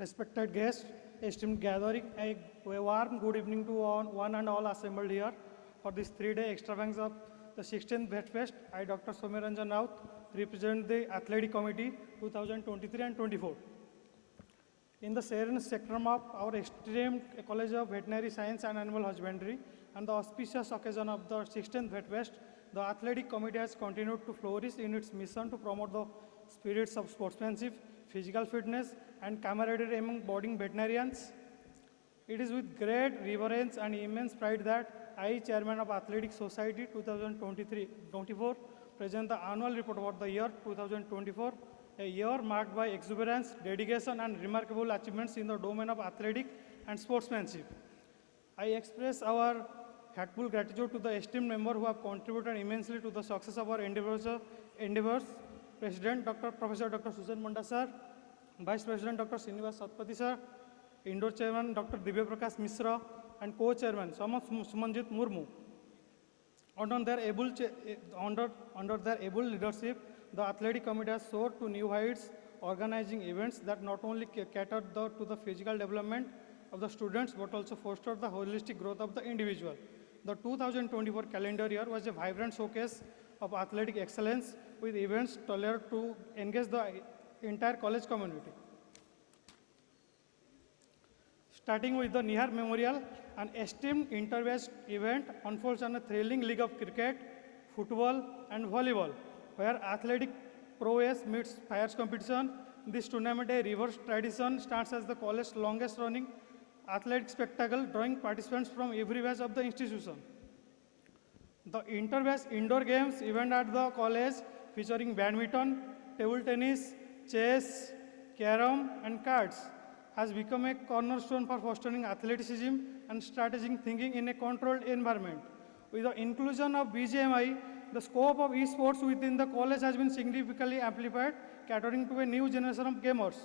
Respected guests, esteemed gathering, a warm good evening to one and all assembled here for this three-day extravaganza of the 16th Vet Fest. I, Dr. Soumyaranjan Raut, represent the Athletic Committee 2023 and 24. In the serene spectrum of our esteemed College of Veterinary Science and Animal Husbandry and the auspicious occasion of the 16th Vet Fest, the Athletic Committee has continued to flourish in its mission to promote the spirits of sportsmanship, physical fitness, and camaraderie among budding veterinarians. It is with great reverence and immense pride that I, Chairman of Athletic Society 2023-24, present the annual report about the year 2024, a year marked by exuberance, dedication, and remarkable achievements in the domain of athletic and sportsmanship. I express our heartful gratitude to the esteemed members who have contributed immensely to the success of our endeavors. President Professor Dr. Susan Munda sir, Vice President Dr. Srinivas Satpathy sir, Indoor Chairman Dr. Divya Prakash Mishra, and Co-Chairman Sumanjit Murmu. Under their able leadership, the Athletic Committee has soared to new heights, organizing events that not only cater to the physical development of the students but also foster the holistic growth of the individual. The 2024 calendar year was a vibrant showcase of athletic excellence with events tailored to engage the entire college community. Starting with the Nihar Memorial, an esteemed inter-batch event unfolds on a thrilling league of cricket, football, and volleyball, where athletic prowess meets fires competition. This tournament, a reverse tradition, starts as the college's longest running athletic spectacle, drawing participants from every batch of the institution. The inter-batch indoor games event at the college, featuring badminton, table tennis, chess, carom, and cards, has become a cornerstone for fostering athleticism and strategic thinking in a controlled environment. With the inclusion of BGMI, the scope of esports within the college has been significantly amplified, catering to a new generation of gamers.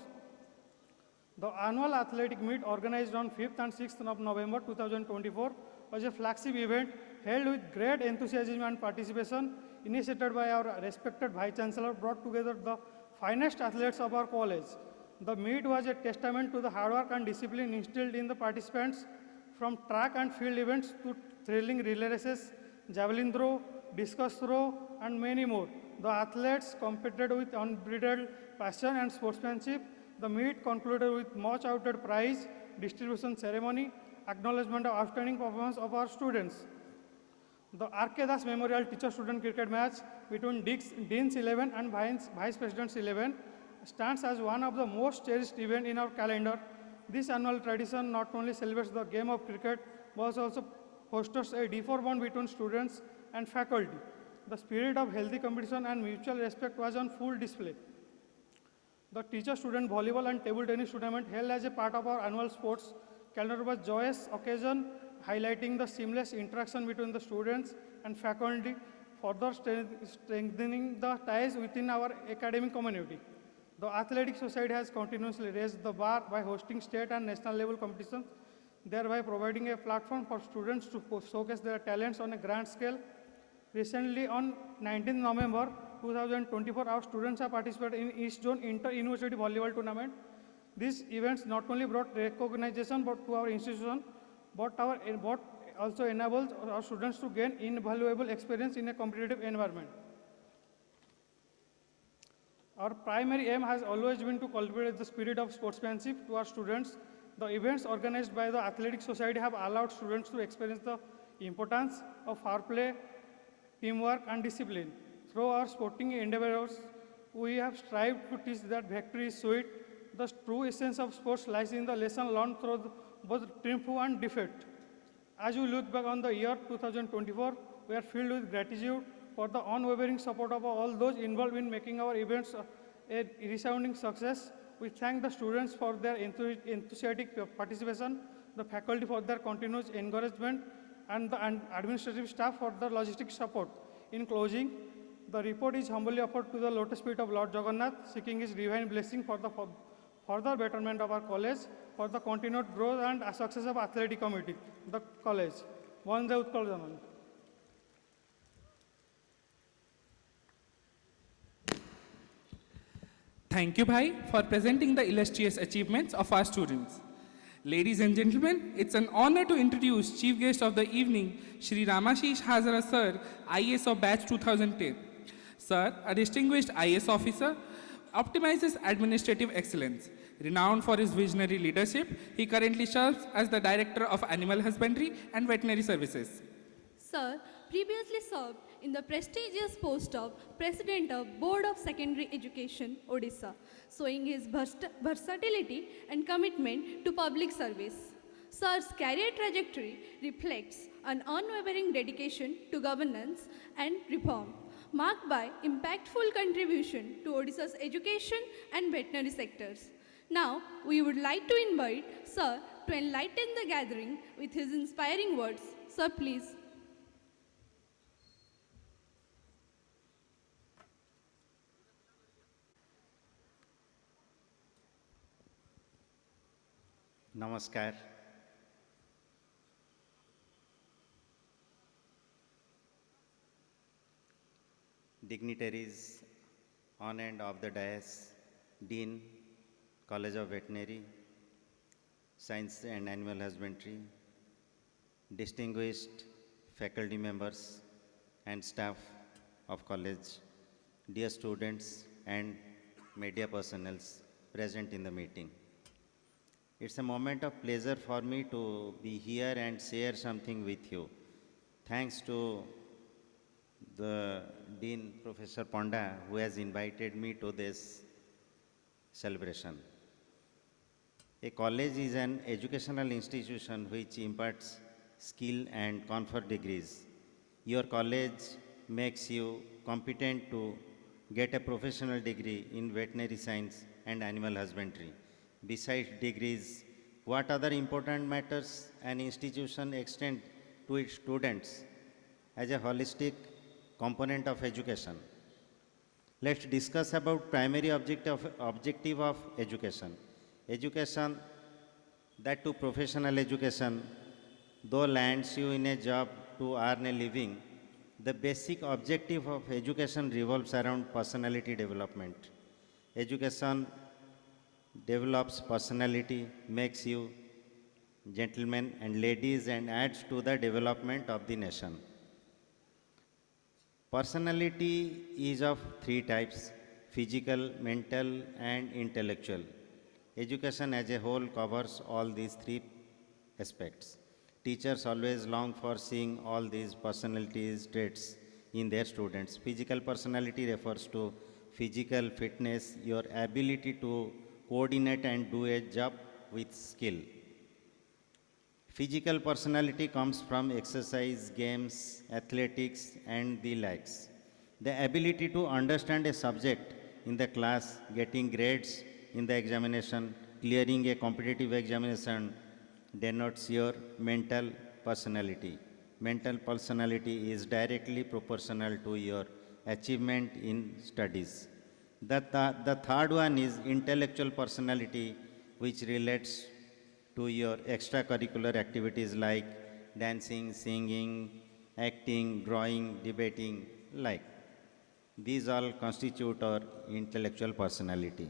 The annual athletic meet organized on 5th and 6th of November 2024 was a flagship event held with great enthusiasm and participation, initiated by our respected Vice Chancellor, brought together the finest athletes of our college. The meet was a testament to the hard work and discipline instilled in the participants, from track and field events to thrilling relay races, javelin throw, discus throw, and many more. The athletes competed with unbridled passion and sportsmanship. The meet concluded with much awaited prize distribution ceremony, acknowledgement of outstanding performance of our students. The R.K. Das Memorial Teacher-Student Cricket match between Dean's 11 and Vice President's 11 stands as one of the most cherished events in our calendar. This annual tradition not only celebrates the game of cricket, but also fosters a deeper bond between students and faculty. The spirit of healthy competition and mutual respect was on full display. The teacher-student volleyball and table tennis tournament, held as a part of our annual sports calendar, was a joyous occasion, highlighting the seamless interaction between the students and faculty, further strengthening the ties within our academic community. The Athletic Society has continuously raised the bar by hosting state and national level competitions, thereby providing a platform for students to showcase their talents on a grand scale. Recently, on 19th November 2024, our students have participated in East Zone Inter-University Volleyball Tournament. These events not only brought recognition to our institution, but also enables our students to gain invaluable experience in a competitive environment. Our primary aim has always been to cultivate the spirit of sportsmanship to our students. The events organized by the Athletic Society have allowed students to experience the importance of fair play, teamwork, and discipline. Through our sporting endeavors, we have strived to teach that victory is sweet. The true essence of sports lies in the lesson learned through both triumph and defeat. As we look back on the year 2024, we are filled with gratitude for the unwavering support of all those involved in making our events a resounding success. We thank the students for their enthusiastic participation, the faculty for their continuous encouragement, and the administrative staff for their logistic support. In closing, the report is humbly offered to the lotus feet of Lord Jagannath, seeking his divine blessing for the further betterment of our college, for the continued growth and success of athletic committee, the college. Vande Utkal Janani. Thank you, Bhai, for presenting the illustrious achievements of our students. Ladies and gentlemen, it's an honor to introduce Chief Guest of the evening, Shri Ramashish Hazara Sir, IAS of Batch 2010. Sir, a distinguished IAS officer, optimizes administrative excellence. Renowned for his visionary leadership, he currently serves as the Director of Animal Husbandry and Veterinary Services. Sir previously served in the prestigious post of President of Board of Secondary Education, Odisha, showing his versatility and commitment to public service. Sir's career trajectory reflects an unwavering dedication to governance and reform, marked by impactful contribution to Odisha's education and veterinary sectors. Now, we would like to invite Sir to enlighten the gathering with his inspiring words. Sir, please. Namaskar. Dignitaries on and off the dais, Dean, College of Veterinary, Science and Animal Husbandry, distinguished faculty members and staff of college, dear students and media personnel present in the meeting. It's a moment of pleasure for me to be here and share something with you. Thanks to the Dean Professor Ponda who has invited me to this celebration. A college is an educational institution which imparts skill and confer degrees. Your college makes you competent to get a professional degree in veterinary science and animal husbandry. Besides degrees, what other important matters an institution extend to its students as a holistic component of education? Let's discuss about primary objective of education. Education, that to professional education, though lands you in a job to earn a living, the basic objective of education revolves around personality development. Education develops personality, makes you gentlemen and ladies, and adds to the development of the nation. Personality is of three types: physical, mental, and intellectual. Education as a whole covers all these three aspects. Teachers always long for seeing all these personalities traits in their students. Physical personality refers to physical fitness, your ability to coordinate and do a job with skill. Physical personality comes from exercise, games, athletics, and the likes. The ability to understand a subject in the class, getting grades in the examination, clearing a competitive examination denotes your mental personality. Mental personality is directly proportional to your achievement in studies. The third one is intellectual personality, which relates to your extracurricular activities like dancing, singing, acting, drawing, debating, like. These all constitute our intellectual personality.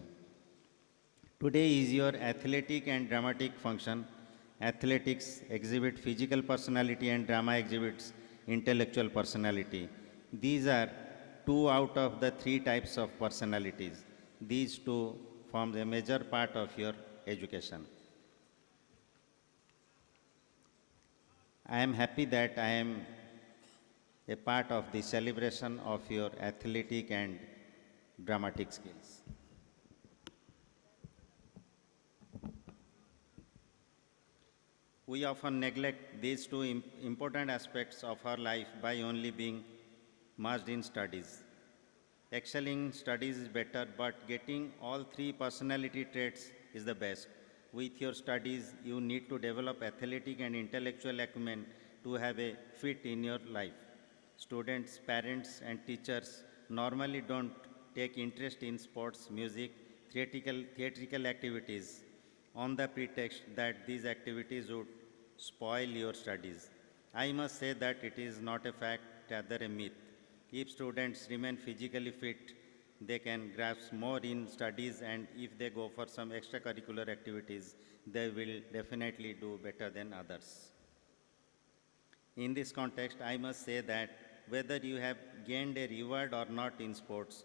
Today is your athletic and dramatic function. Athletics exhibit physical personality and drama exhibits intellectual personality. These are two out of the three types of personalities. These two form a major part of your education. I am happy that I am a part of the celebration of your athletic and dramatic skills. We often neglect these two important aspects of our life by only being merged in studies. Excelling studies is better, but getting all three personality traits is the best. With your studies, you need to develop athletic and intellectual acumen to have a fit in your life. Students, parents, and teachers normally don't take interest in sports, music, theatrical activities on the pretext that these activities would spoil your studies. I must say that it is not a fact, rather a myth. If students remain physically fit, they can grasp more in studies, and if they go for some extracurricular activities, they will definitely do better than others. In this context, I must say that whether you have gained a reward or not in sports,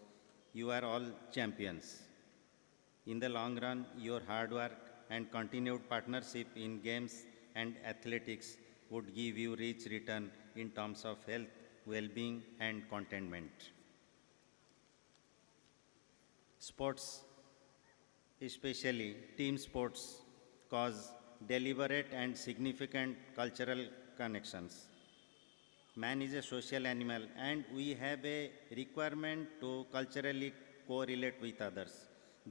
you are all champions. In the long run, your hard work and continued partnership in games and athletics would give you rich return in terms of health, well-being, and contentment. Sports, especially team sports, cause deliberate and significant cultural connections. Man is a social animal, and we have a requirement to culturally correlate with others.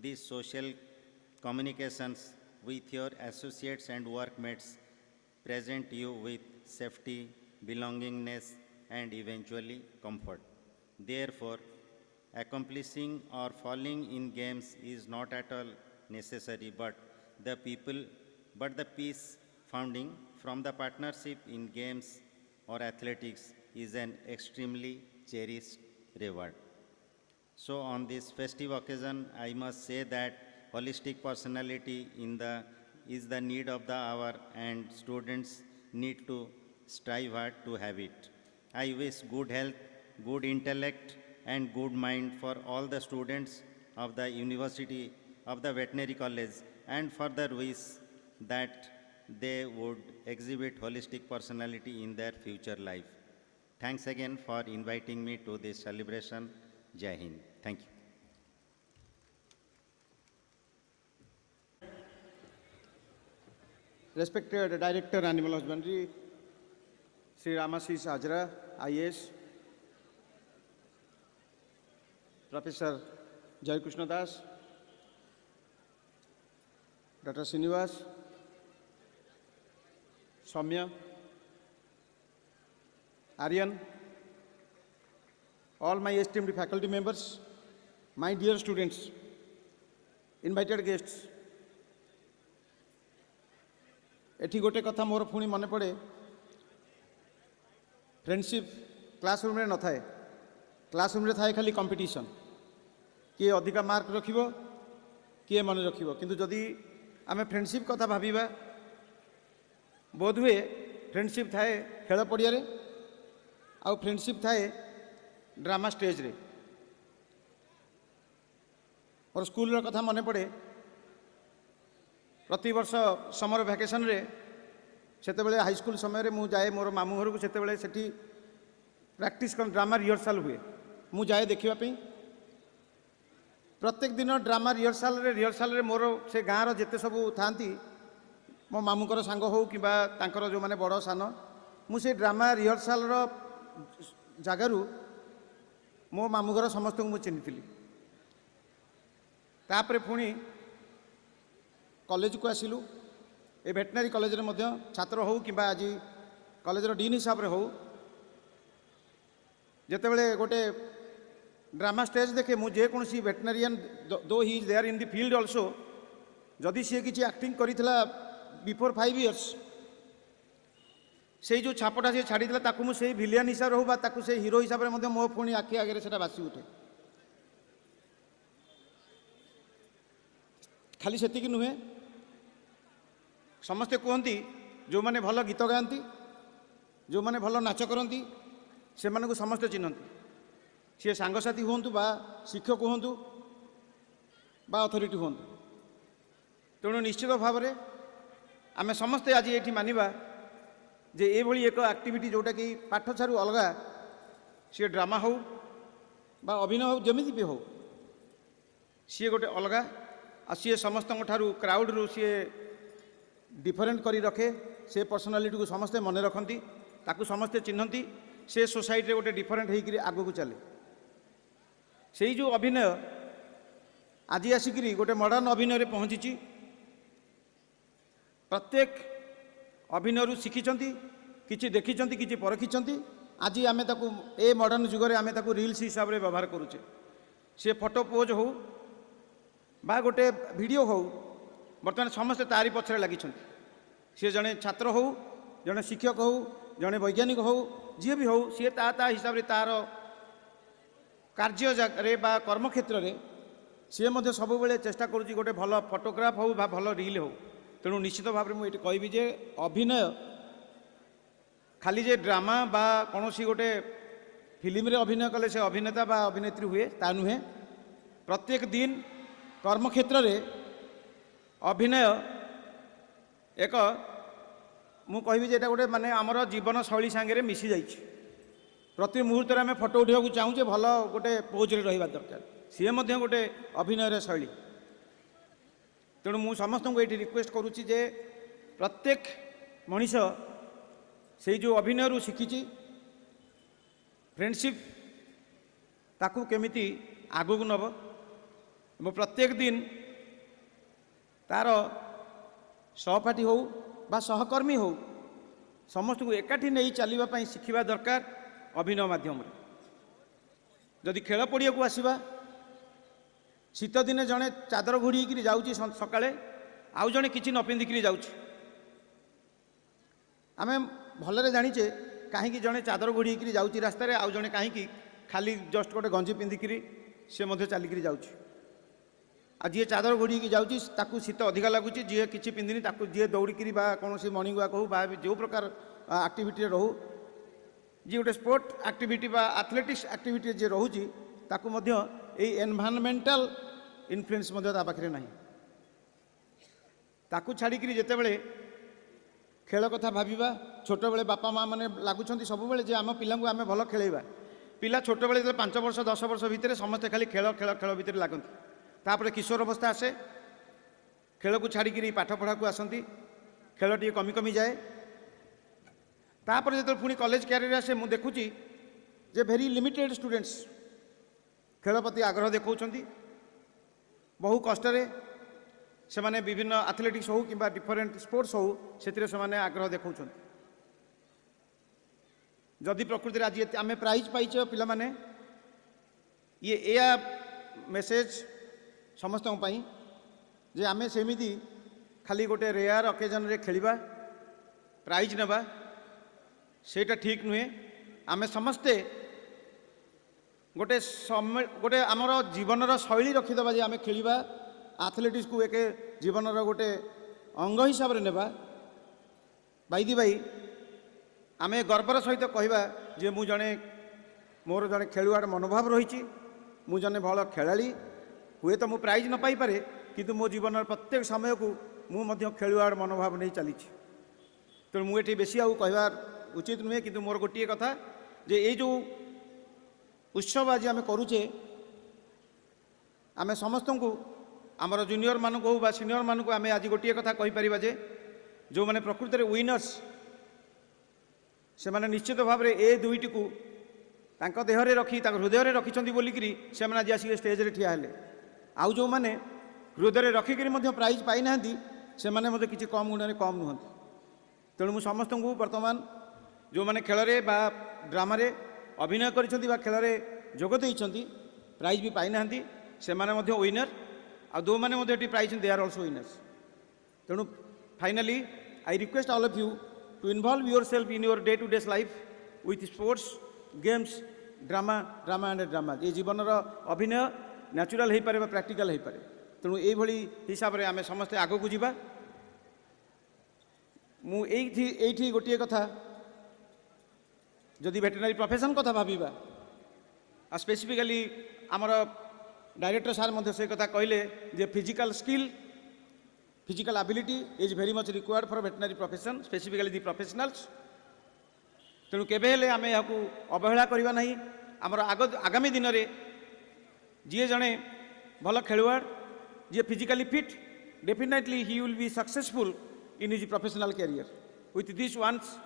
These social communications with your associates and workmates present you with safety, belongingness, and eventually comfort. Therefore, accomplishing or falling in games is not at all necessary, but the peace founding from the partnership in games or athletics is an extremely cherished reward. So on this festive occasion, I must say that holistic personality is the need of the hour, and students need to strive hard to have it. I wish good health, good intellect, and good mind for all the students of the University of the Veterinary College, and further wish that they would exhibit holistic personality in their future life. Thanks again for inviting me to this celebration. Jai Hind. Thank you. Respected Director Animal Husbandry, Sri Ramashish Hazara, IAS, Professor Jai Krishna Das, Dr. Srinivas, Soumya, Aryan, all my esteemed faculty members, my dear students, invited guests, एठी गोटे कथा मोर पुणी मन पड़े friendship classroom रे न थाए classroom रे थाए खाली कंपटीशन किए अधिका मार्क रखिबो किए मन रखिबो किंतु जदि आमे फ्रेंडशिप कथा भाबिबा बोध हुए फ्रेंडशिप थाए खेल पड़िया रे आउ फ्रेंडशिप थाए ड्रामा स्टेज रे और स्कूल रो कथा मन पड़े प्रति वर्ष समर भैकेशन रे सेतेबेले हाई स्कूल समय रे मु जाए मोर मामू घर को सेतेबेले सेठी प्रैक्टिस कर ड्रामा रिहर्सल हुए मु जाए देखिबा पई प्रत्येक दिन ड्रामा रिहर्सल रे मोर से गाँव रो जेते सब थांती मो मामूकर सांग हो किबा तांकर जो माने बड़ सान मु से ड्रामा रिहर्सल रो जागारू मो मामू घर समस्त को मु चिन्हिथिली तापरे पुणी कॉलेज को आसिलु ए वेटनरी कॉलेज रे मध्य छात्र हो कि आज कॉलेज रो डीन हिसाब रे हो जेतेबेले गोटे ड्रामा स्टेज देखे मु जे कोनसी वेटनरियन दो ही is there in the field also जदि सी किछि एक्टिंग करितला बिफोर 5 इयर्स से जो छापटा से छाड़ी ताकू मु से विलियन हिसाब हो बा ताकू से हीरो हिसाब रे मध्य मो पुणी आखि आगे सेटा बासी उठे खाली सेतिकी नुहे समस्ते कहती जो माने भल गीत गाती जो माने भल नाच करती से मानक समस्ते चिन्हती सी सांगसाथी हूँ बा शिक्षक हूँ बा अथॉरिटी हूँ तेणु निश्चित भाव में आम समस्ते आज ये मानिबा जे एभली एक एक्टिविटी जोटा कि पाठ छाड़ू अलग सी ड्रामा हो बा अभिनय हो जमी भी हो सी गोटे अलग आ सी समस्त क्राउड रु सी डिफरेंट करी रखे से पर्सनालीटी को समस्ते मन रखती ताकू समस्ते चिन्हती से सोसाइटी गोटे डिफरेंट होकर आगू को चले से जो अभिनय आज आसिक गोटे मॉडर्न अभिनय पहुँची प्रत्येक अभिनय शिखिंट कि देखी कि परखी आज आम ए मॉडर्न जुगरे आम रील्स हिसाब से व्यवहार करुचे सी फोटो पोज हो बा गोटे वीडियो हो बर्तमान समस्ते तारी पछरे लगी सी जड़े छात्र हो जड़े शिक्षक हो जड़े वैज्ञानिक हो जी भी हो सी ता हिसाब से तार कार्य जागारे बा कर्मक्षेत्र रे सी मध्य सब बेले चेष्टा करुच्ची गोटे भल फोटोग्राफ हो बा भल रील हो। तेणु निश्चित भाव में मुझे कहबी जे अभिनय खाली जे ड्रामा बा कौन सी गोटे फिल्म रे अभिनय कले से अभिनेता बा अभिनेत्री हुए ता नुहे। प्रत्येक दिन कर्मक्षेत्र रे अभिनय एक मु कहबी जे गोटे माने आमर जीवन शैली सांगे मिसी जाइछि। प्रति मुहूर्त में फोटो उठाइबा चाहूँ भल गोटे पोज रे रहिबा दरकार सी मध्य गोटे अभिनय शैली। तेणु मु समस्त को ये रिक्वेस्ट करुच्ची जे प्रत्येक मनीष से जो अभिनय रु शिखी फ्रेंडशिप ताकू केमिति आगु को नब एवं प्रत्येक दिन तार सहपाठी हो बा सहकर्मी हो समस्त को एकाठी नहीं चलने शिखा दरकार अभिनय माध्यम। जदि खेल पड़िया को आसवा शीत दिने जड़े चादर घोड़ी जाऊँगी सकाଳେ आउ जड़े किसी न पिंधिक जाऊँ आम भलरे जानीचे कहीं जड़े चादर घोड़ी जाऊँगी रास्त आउ जड़े कहीं खाली जस्ट गोटे गंजी पिंधिक सी चलिक जाऊँ आ जी चादर घोड़ी जाऊँगी शीत अधिका लगुच जी किसी पिंधिनी जी दौड़िकी कौन सी मर्णिंग वाक हो जो प्रकार आक्टिविटी रहू जी गोटे स्पोर्ट आक्टिविटी बा एथलेटिक्स आक्टिविटी जे रोची एनवायरमेंटल इन्फ्लुएंस पाखे ना ताकू छाड़िक जिते बड़े खेल कथा भाविबा छोट बेले बापा माँ मैंने लगुंट सब जे आम पिला आम भल खेलवा पिला छोट बेले 5 वर्ष 10 वर्ष भितर समस्ते खाली खेल खेल खेल भितर लगती तापर किशोर अवस्था आसे खेल को छाड़िक पाठ पढ़ा को आसती खेल टी कमी कमी जाए तापर जो पुणी कॉलेज कैरियर आसे मुझे देखुची जे भेरी लिमिटेड स्टूडेंट्स खेल प्रति आग्रह देखा बहु कष्टे से माने विभिन्न एथलेटिक्स हो कि डिफरेंट स्पोर्ट्स हो से आग्रह देखा जदि प्रकृति आज आम प्राइज पाइच पिला माने ये या मेसेज समस्त जे आम सेमिति खाली गोटे रेयर ओकेजन रे खेलिबा प्राइज नेबा सेटा ठीक नुहे। आम समस्ते गोटे गोटे आमर जीवनर शैली रखीदबा जे आम खेलिबा एथलेटिक्स को एक जीवनर गोटे अंग हिसाब से नेबा बाईदी भाई आम गर्वर सहित कहवा जे मु जड़े मोर जड़े खेलुआड़ मनोभाव रही मु जड़े भल खेलाड़ी हुए तो मु प्राइज न पाई पारे किंतु मो जीवन प्रत्येक समय को मु खेलुआड़ मनोभाव नहीं चली तेणु मुझे बेसी आउ कहवार उचित नुहे किंतु मोर गोटे कथा जे ये जो उत्सव आज आम करुचे आम समस्त को आमर जूनियर मानक हो बा सीनियर मानक आम आज गोटे कथा कहीपर जे जो मैंने प्रकृत में विनर्स से मैंने निश्चित भाव में ए दुईटी को देहरे रखी हृदय रखिंट बोलिकी से आज आसिक स्टेज रे ठिया हेले आउ जो मैंने हृदय रखिक प्राइज पाई ना से मैंने किसी कम गुण कम नुहति तेणु मुझे समस्त को बर्तमान जो मैंने खेल रे बा ड्रामा रे अभिनय करिसेंती बा खेल रे जोग देइछंती प्राइज भी पाई ना से माने मध्य विनर आ दो माने मध्य prize they are also winners. तेणु finally I request all of you to involve yourself in your day to day life with sports games drama drama and drama ये जीवन अभिनय न्याचुराल हो पारे प्रैक्टिकल हो पारे। तेणु ये हिसाब से आम समस्ते आग को जीवा मुझे गोटे कथा जदि वेटेरिनरी प्रोफेशन कथा भाविबा आ स्पेसिफिकली आमर डायरेक्टर सार मध्य से कथा कहले जे physical skill physical ability is very much required for veterinary profession specifically the professionals. तेणु केबे हेले आमे याकू अवहेला करिबा नहीं आमर आगामी दिन में जी जड़े भल खेलुआड़ जी physically fit definitely he will be successful in his professional career with this ones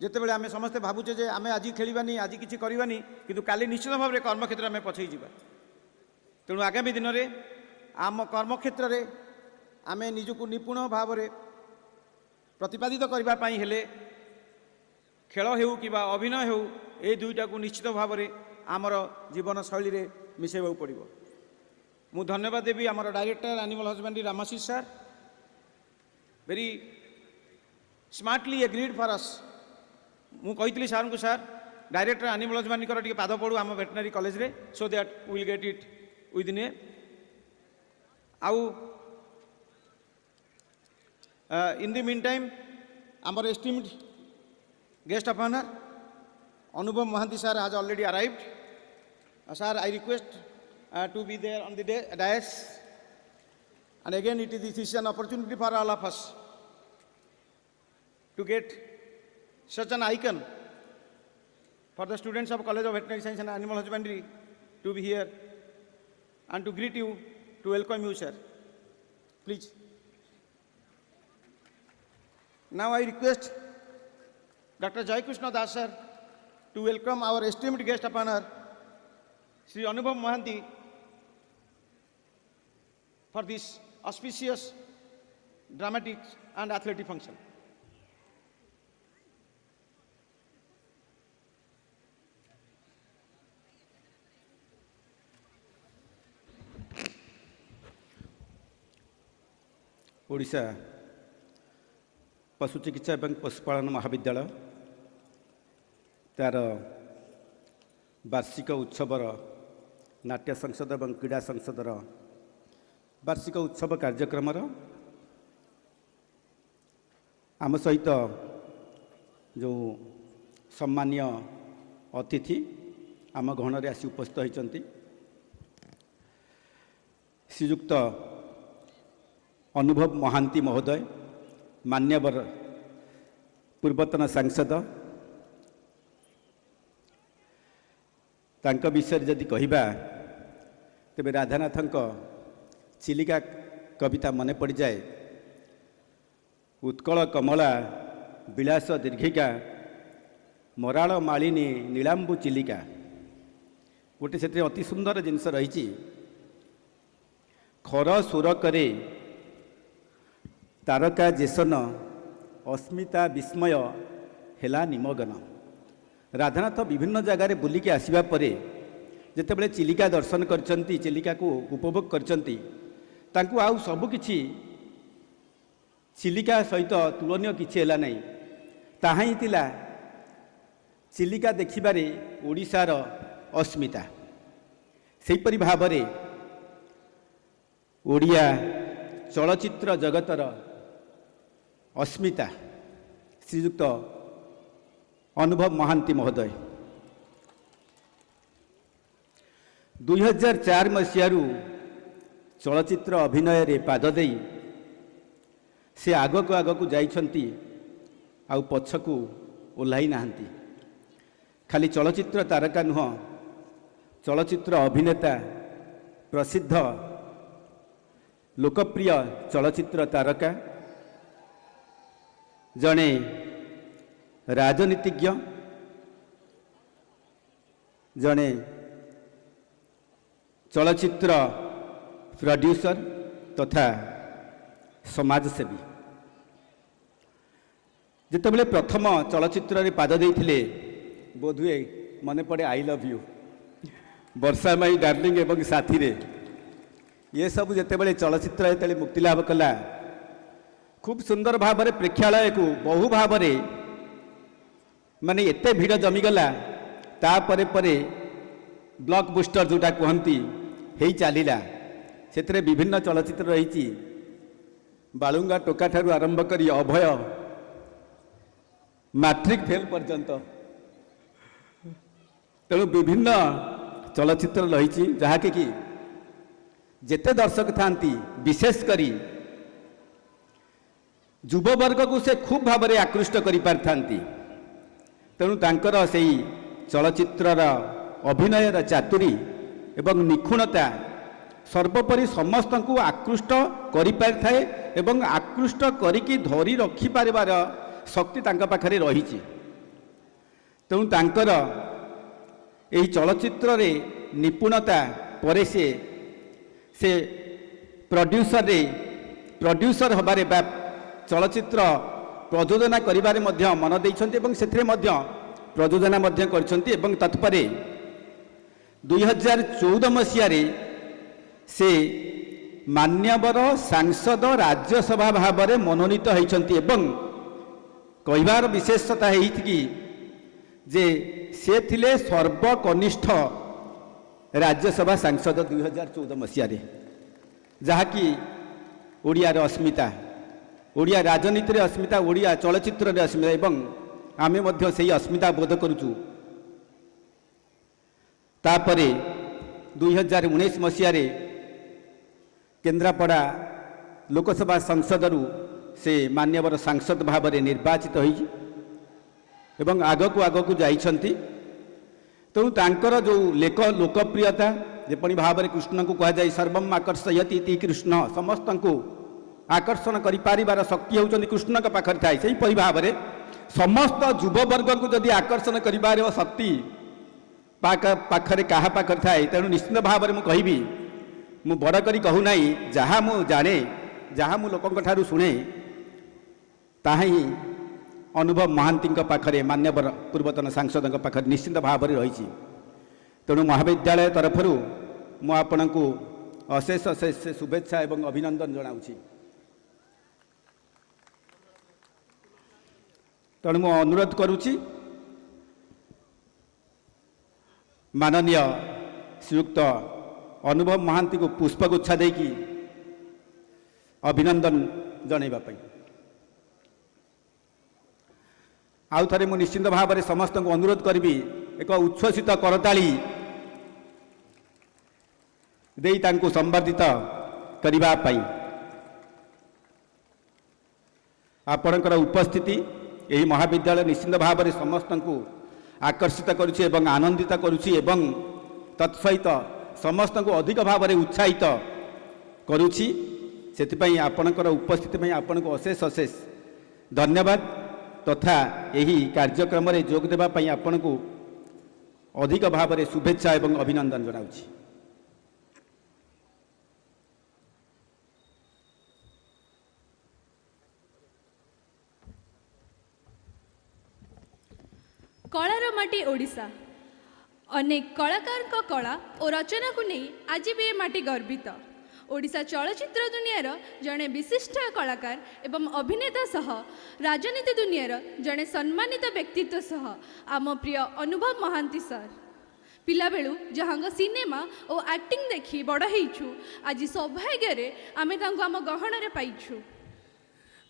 जिते बड़े आम समस्ते भावुचे जे आम आज खेलानी आज किसी करवानी किंतु काली निश्चित भाव में कर्मक्षेत्र में पछई जा। तेणु आगामी दिन में आम कर्मक्षेत्र में आम निजक निपुण भाव में प्रतिपादित करने हेले खेल हो कि अभिनय हो ये दुईटा को निश्चित भाव में आमर जीवन शैली रे मिसेबा पड़ो। मु धन्यवाद देवी आमर director animal husbandry Ramashish sir very smartly agreed for us. मु कही सार को सार डायरेक्टर एनिमल हजबेंड्री टी पाद पड़ू आम वेटनरी कॉलेज रे so that will get it within ए आउ इन द मीन टाइम आमर एस्टिम्ड गेस्ट ऑफ ऑनर अनुभव Mahanti sir has already arrived. Sir, I request to be there on the dais. And again, it is an opportunity for all of us to get such an icon for the students of College of Veterinary Science and Animal Husbandry to be here and to greet you, to welcome you, sir. Please. Now I request Dr. Jai Krishna Das, sir, to welcome our esteemed guest of honor, Sri Anubhav Mohanty, for this auspicious, dramatic and athletic function. Odisha पशु चिकित्सा एवं पशुपालन महाविद्यालय तार वार्षिक उत्सवर नाट्य संसद और क्रीड़ा संसदर वार्षिक उत्सव कार्यक्रम आम सहित जो सम्मान्य अतिथि आम गहन आसी उपस्थित होती श्रीयुक्त अनुभव महांती महोदय मान्यवर पूर्वतन सांसद तांका विषय जदि कहबा तेबे राधानाथन चिलिका कविता मन पड़ जाए उत्कल कमला विलास दीर्घिका मराल मालिनी नीलांबु चिलिका गोटे से अति सुंदर जिनस रही खर सुर करे तारका जेसन अस्मिता विस्मय हेला निमगन राधानाथ विभिन्न जगार बुलिकी आसवा परे जेतेबेले चिलिका दर्शन करचंती चिलिका को उपभोग करचंती तांकु आउ सब किछि चिलिका सहित तुलनीय किछि हेला नै ताहा ही तिला चिलिका देखिबारे ओडिशार अस्मिता सेहिपरि भाबरे ओडिया चलचित्र जगतर अस्मिता श्रीयुक्त अनुभव महांती महोदय 2004 मसीहारू चलचित्र अभिनय रे पाद देई से आगक आगक जाइछंती आउ पछकू ओल्हाई नाहंती खाली चलचित्र तारका नुह चलचित्र अभिनेता प्रसिद्ध लोकप्रिय चलचित्र तारका जणे राजनीतिज्ञ जणे चलचित्र प्रोड्यूसर तथा समाजसेवी जितेबाला प्रथम चलचित्र रे पाद देइथिले बोधुए मने पड़े I love you Varsha my darling एवं साथी रे ये सब जितेबाला चलचित्र जेते मुक्ति लाभ कला खूब सुंदर भाव में प्रेक्षालय को बहु भाव माने एते भीड़ जमीगला तापरे परे ब्लॉक बुस्टर जोटा कहती हे चलला से विभिन्न चलचित्र रही बालुंगा टोका ठारू आरंभ करी अभय मैट्रिक फेल पर्यंत तेणु विभिन्न चलचित्र रही जहाँकि कि जेते दर्शक थांती विशेष करी युववर्ग को से खूब भाव में आकृष्ट कर पारि तेणु तांकर से चलचित्रर अभिनयर चातुरी एवं निखुणता सर्वोपरि समस्त को आकृष्ट कर पारि एवं आकृष्ट करिकी धरी रखी पारिबार शक्ति तांका पाखरे रही तेणु तांकर एही चलचित्र रे निपुणता परे से प्रोड्यूसर हबारे बा चलचित्र प्रयोजना करिबारे मध्य मन देइछन्ति एवं सेथिरे मध्य प्रयोजना मध्य करछन्ति एवं तत्परे 2014 मसीहारे से मान्यवर सांसद राज्यसभा भाव में मनोनीत होइछन्ति एवं कहिबार विशेषता है कि जे से थिले सर्वकनिष्ठ राज्यसभा सांसद 2014 मसीह जहाँकि ओडिया अस्मिता ओडिया राजनीति रे अस्मिता ओडिया चलचित्र रे अस्मिता एवं आमे मध्य सेही अस्मिता बोध करूचु। तापरे 2019 मसीह केन्द्रापड़ा लोकसभा संसद रु से मान्यवर सांसद भाव में निर्वाचित होई एवं आगकू आगकू जाइछंती। तेणु तांकर जो लोकप्रियता जेपरि भाव में कृष्ण को कह जाए सर्वम आकर्षयति इति कृष्ण समस्त को आकर्षण कर शक्ति होउछंती कृष्ण का पाखर थाए से भाव में समस्त युववर्ग को जदि आकर्षण कर शक्ति पाखरे क्या पाखर थाए तेणु निश्चित भाव में मुझे मु बड़ करी कहू ना जहाँ मु जाने जहाँ मु लोकों ठारू शुणे ताहा ही अनुभव महांती पाखरे मान्यवर पूर्वतन सांसद पाखरे निश्चित भाव में रही। तेणु महाविद्यालय तरफ मु आपण को अशेष अशेष शुभेच्छा एवं अभिनंदन जनाऊँगी। तेणु मु अनुरोध करुच्ची माननीय श्रीयुक्त अनुभव महांती को पुष्पगुच्छा देकी अभिनंदन जनइबा पई। आउ थे मु निश्चित भाव में समस्त को अनुरोध करी एक उच्छ्वसित करताली देई तांको संबर्धित करिबा पई। आपणकर उपस्थिति यही महाविद्यालय निश्चित भाव में समस्त को आकर्षित करुछि एवं आनंदित करुछि एवं तत्सहित समस्त को अधिक भाव में उत्साहित करुछि। सेथिपई आपणकर उपस्थिति में आपण को अशेष अशेष धन्यवाद तथा यही कार्यक्रम में जोग देबा पई आपण को अधिक भाव में शुभेच्छा एवं अभिनंदन जनाउछि। कलार माटी ओडिशा अनेक कलाकार को कला और रचना को नहीं आज भी ये माटी गर्वित। ओडिशा चलचित्र दुनियार जड़े विशिष्ट कलाकार एवं अभिनेता सह राजनीति दुनियार जड़े सम्मानित व्यक्तित्व सह आम प्रिय अनुभव महांती सर पिला बेलू जहाँ सिनेमा और एक्टिंग देखी बड़ होइछु आज सौभाग्य आमे तांको आम गहन रे पाइछु।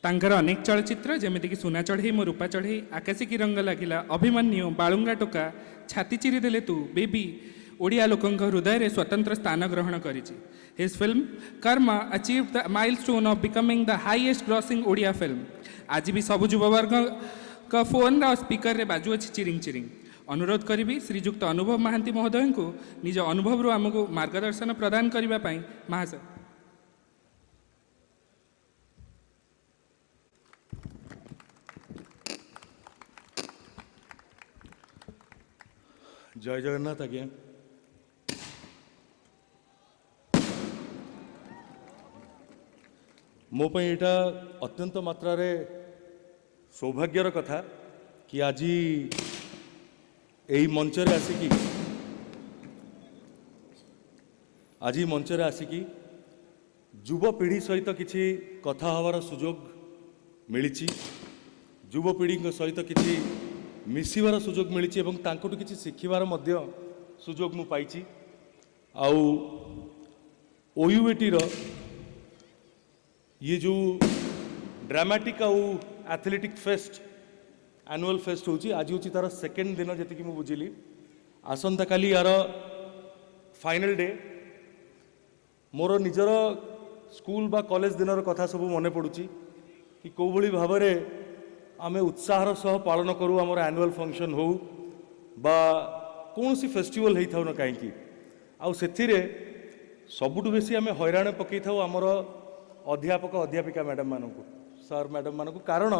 तांकर अनेक चलचित्र जेमितिक सुना चढ़ई मो रूपा चढ़ई आकाशी की रंग लगिला अभिमन्यु बालुंगा टोका छाती चिरी देले तू बेबी ओडिया लोकों हृदय रे स्वतंत्र स्थान ग्रहण करिछि। His film Karma achieved the milestone of becoming the highest grossing Odia film. आज भी सब युववर्ग का फोन रा स्पीकर रे बाजू अछि चिरिंग चिरिंग। अनुरोध करी श्रीजुक्त अनुभव महांती महोदय को निज अनुभव रो आमको मार्गदर्शन प्रदान करबा पई महाशय। जय जगन्नाथ आज्ञा। मो पे एटा अत्यंत मात्रा रे सौभाग्यर कथा कि आज यही मंचरे आसिकी युवपीढ़ी सहित किसी कथा हवार सुजोग मिली युवपीढ़ी सहित किसी मिसिबार सुजोग मिली एवं तांकोटु किसी शिखिबार मध्य सुजोग मु पाइछि। आउ ओयूएटी रो ये जो ड्रामाटिक आउ एथलेटिक फेस्ट एनुअल फेस्ट होची आज होची तार सेकेंड दिन जति मु बुझिली। आसंता काली यार फाइनल डे मोर निजर स्कूल बा कॉलेज दिनर कथा सब मने पड़ुची कि कौ भली भाव रे आमे उत्साहर सह पालन करूँ आमर एनुअल फंक्शन हो बा कौन सी फेस्टिवल होई थाउ न कहीं आउ सेथिरे सबुठु बेसी आमे हैराण पकई थाउ आमर अध्यापक अध्यापिका मैडम मानकु सर मैडम मानकु। कारण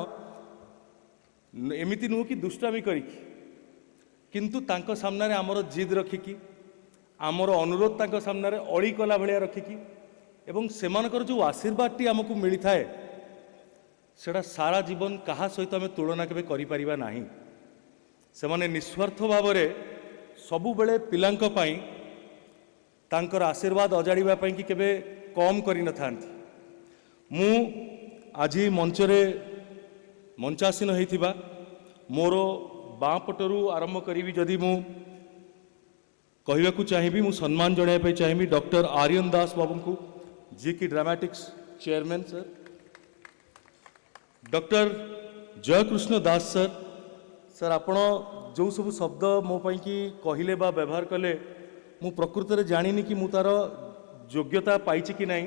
एमिति नुह कि दुष्टामी करिकी किंतु तांको सामने आमर जिद रखिकी आमर अनुरोध तांको सामने अड़ी कला भलिया रखिकी एवं सेमानकर जो आशीर्वाद टी आमको मिली थाए सेटा सारा जीवन कहा सहित आम तुलना केबे करि परिबा नाही। सेमाने निस्वार्थ भाव रे सबु बेले पिलांक पई तांकर आशीर्वाद अजाड़िबा पई कि केबे कम करि न थांती। मु आज मंचरे मंचासीन होइथिबा मोर बाँ पटरू आरंभ करी जदि मु कहवाकू चाहिए मु सम्मान जनाया चाहिए डॉक्टर आर्यन दास बाबू को जी की dramatics chairman sir, doctor Jayakrishna Das sir. Sir आपण जो सब शब्द मो पई की कहले बा व्यवहार कले मु प्रकृत रे जानिनी कि मु तार योग्यता पाइछि कि नहीं,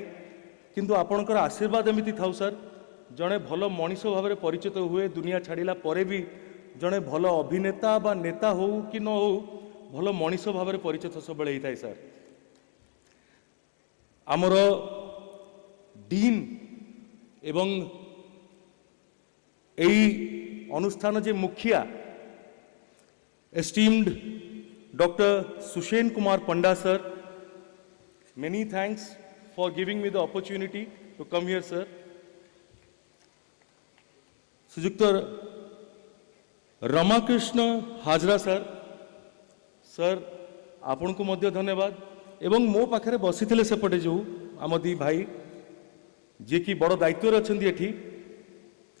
किंतु आपणकर आशीर्वाद एमिति थाउ सर। जड़े भल मनीष भाव में परिचित हुए दुनिया छाड़िला परे भी जड़े भल अभिनेता बा नेता हो कि न हो भल मनीष भाव में परिचित सब होता है सर। आमर डीन एवं यही अनुष्ठान जे मुखिया esteemed doctor Sushen Kumar Panda sir, many thanks for giving me the opportunity to come here sir. Shriyukta Ramakrishna Hazra sir, sir आपण को मध्य धन्यवाद। एवं मो पाखे बसी सेपटे जो आम दी भाई जी की बड़ दायित्व अच्छा एठी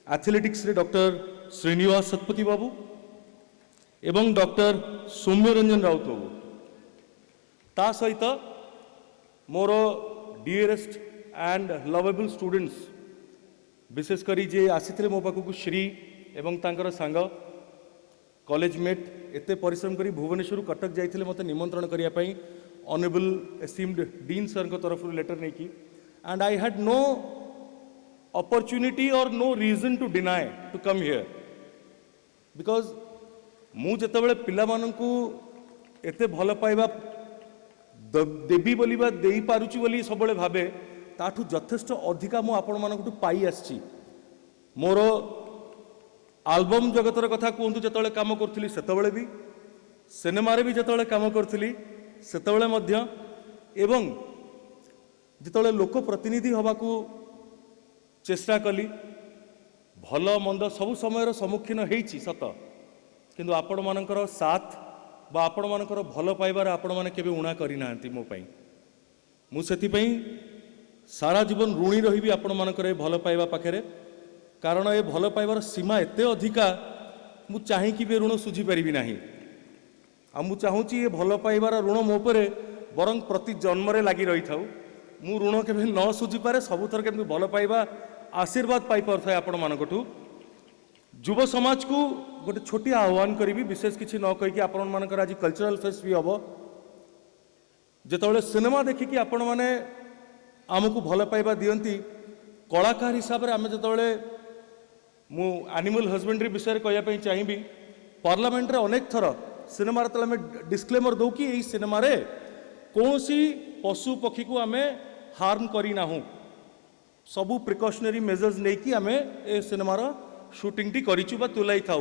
एथलेटिक्स रे डॉक्टर श्रीनिवास सतपति बाबू एवं डॉक्टर सौम्य रंजन राउत बाबू, ता सहित मोर डियरेस्ट एंड लवेबल स्टूडेंट्स विशेष करी जे आसी मो पाखक श्री एवं तांकर सांग कॉलेज मेट एते परिश्रम करी भुवनेश्वर कटक जाइथिले मते निमंत्रण करिया पई ऑनरेबल एस्टीम्ड डीन सर को तरफ लेटर नहीं की and I had no opportunity or no reason to deny to come here because मु जेतेबेले पिला माननकु एते भल पाइबा देवी बोली बा देई पारुची बोली सबले भाबे ताठू यथेष्ट अधिका मु आपण मानकु पाई आछि। मोर आल्बम जगतर कथा कहतु जेतेबेले काम करथली सेतेबेले भी सिनेमा रे भी जेतेबेले काम करथली सेतेबेले मध्य एवं जेतेबेले लोक प्रतिनिधि हबाकू चेष्टा कली भल मंद सब समय सम्मुखीन होइछि सत, किंतु आपण मानकर साथ बा आपण मानकर भल पाइबार आपण माने केबे उणा करि नांती मो पई। मु सेति पई सारा जीवन ऋणी रहिबी आपण मानकर ए भल पाइबा पाखरे, कारण ए भल पाइबार सीमा एते अधिका मु चाहि कि बे ऋण सुझी परिबी नाही। आ मु चाहूची ए भल पाइबार ऋण मो परे बरं प्रति जन्म रे लागि रही थाउ, मु ऋण केबे न सुझी पारे सबुथर केमि भल पाइबा आशीर्वाद पाई पारथाय आपण मानकठू। युव समाज को गोटे छोटी आह्वान करी विशेष किसी न कहीकि आपण मानकर आज कल्चरल फेस्ट भी हम जिते सिनेमा देखिकी आपण मैंने आमको भल पाइबा दियंती कलाकार हिसाब से आम जिते मु एनिमल हजबेंड्री विषय कहवाई चाहिए पार्लियामेंट रे अनेक थर सिनेमा आम डिस्क्लेमर दौ कि यही सिनेमा रे कौन सी पशु पक्षी को आम हार्म करना सबू प्रिकॉशनरी मेजर्स नहीं कि आम ए सिनेमार शूटिंग टी करिचु बा तुलाई थाउ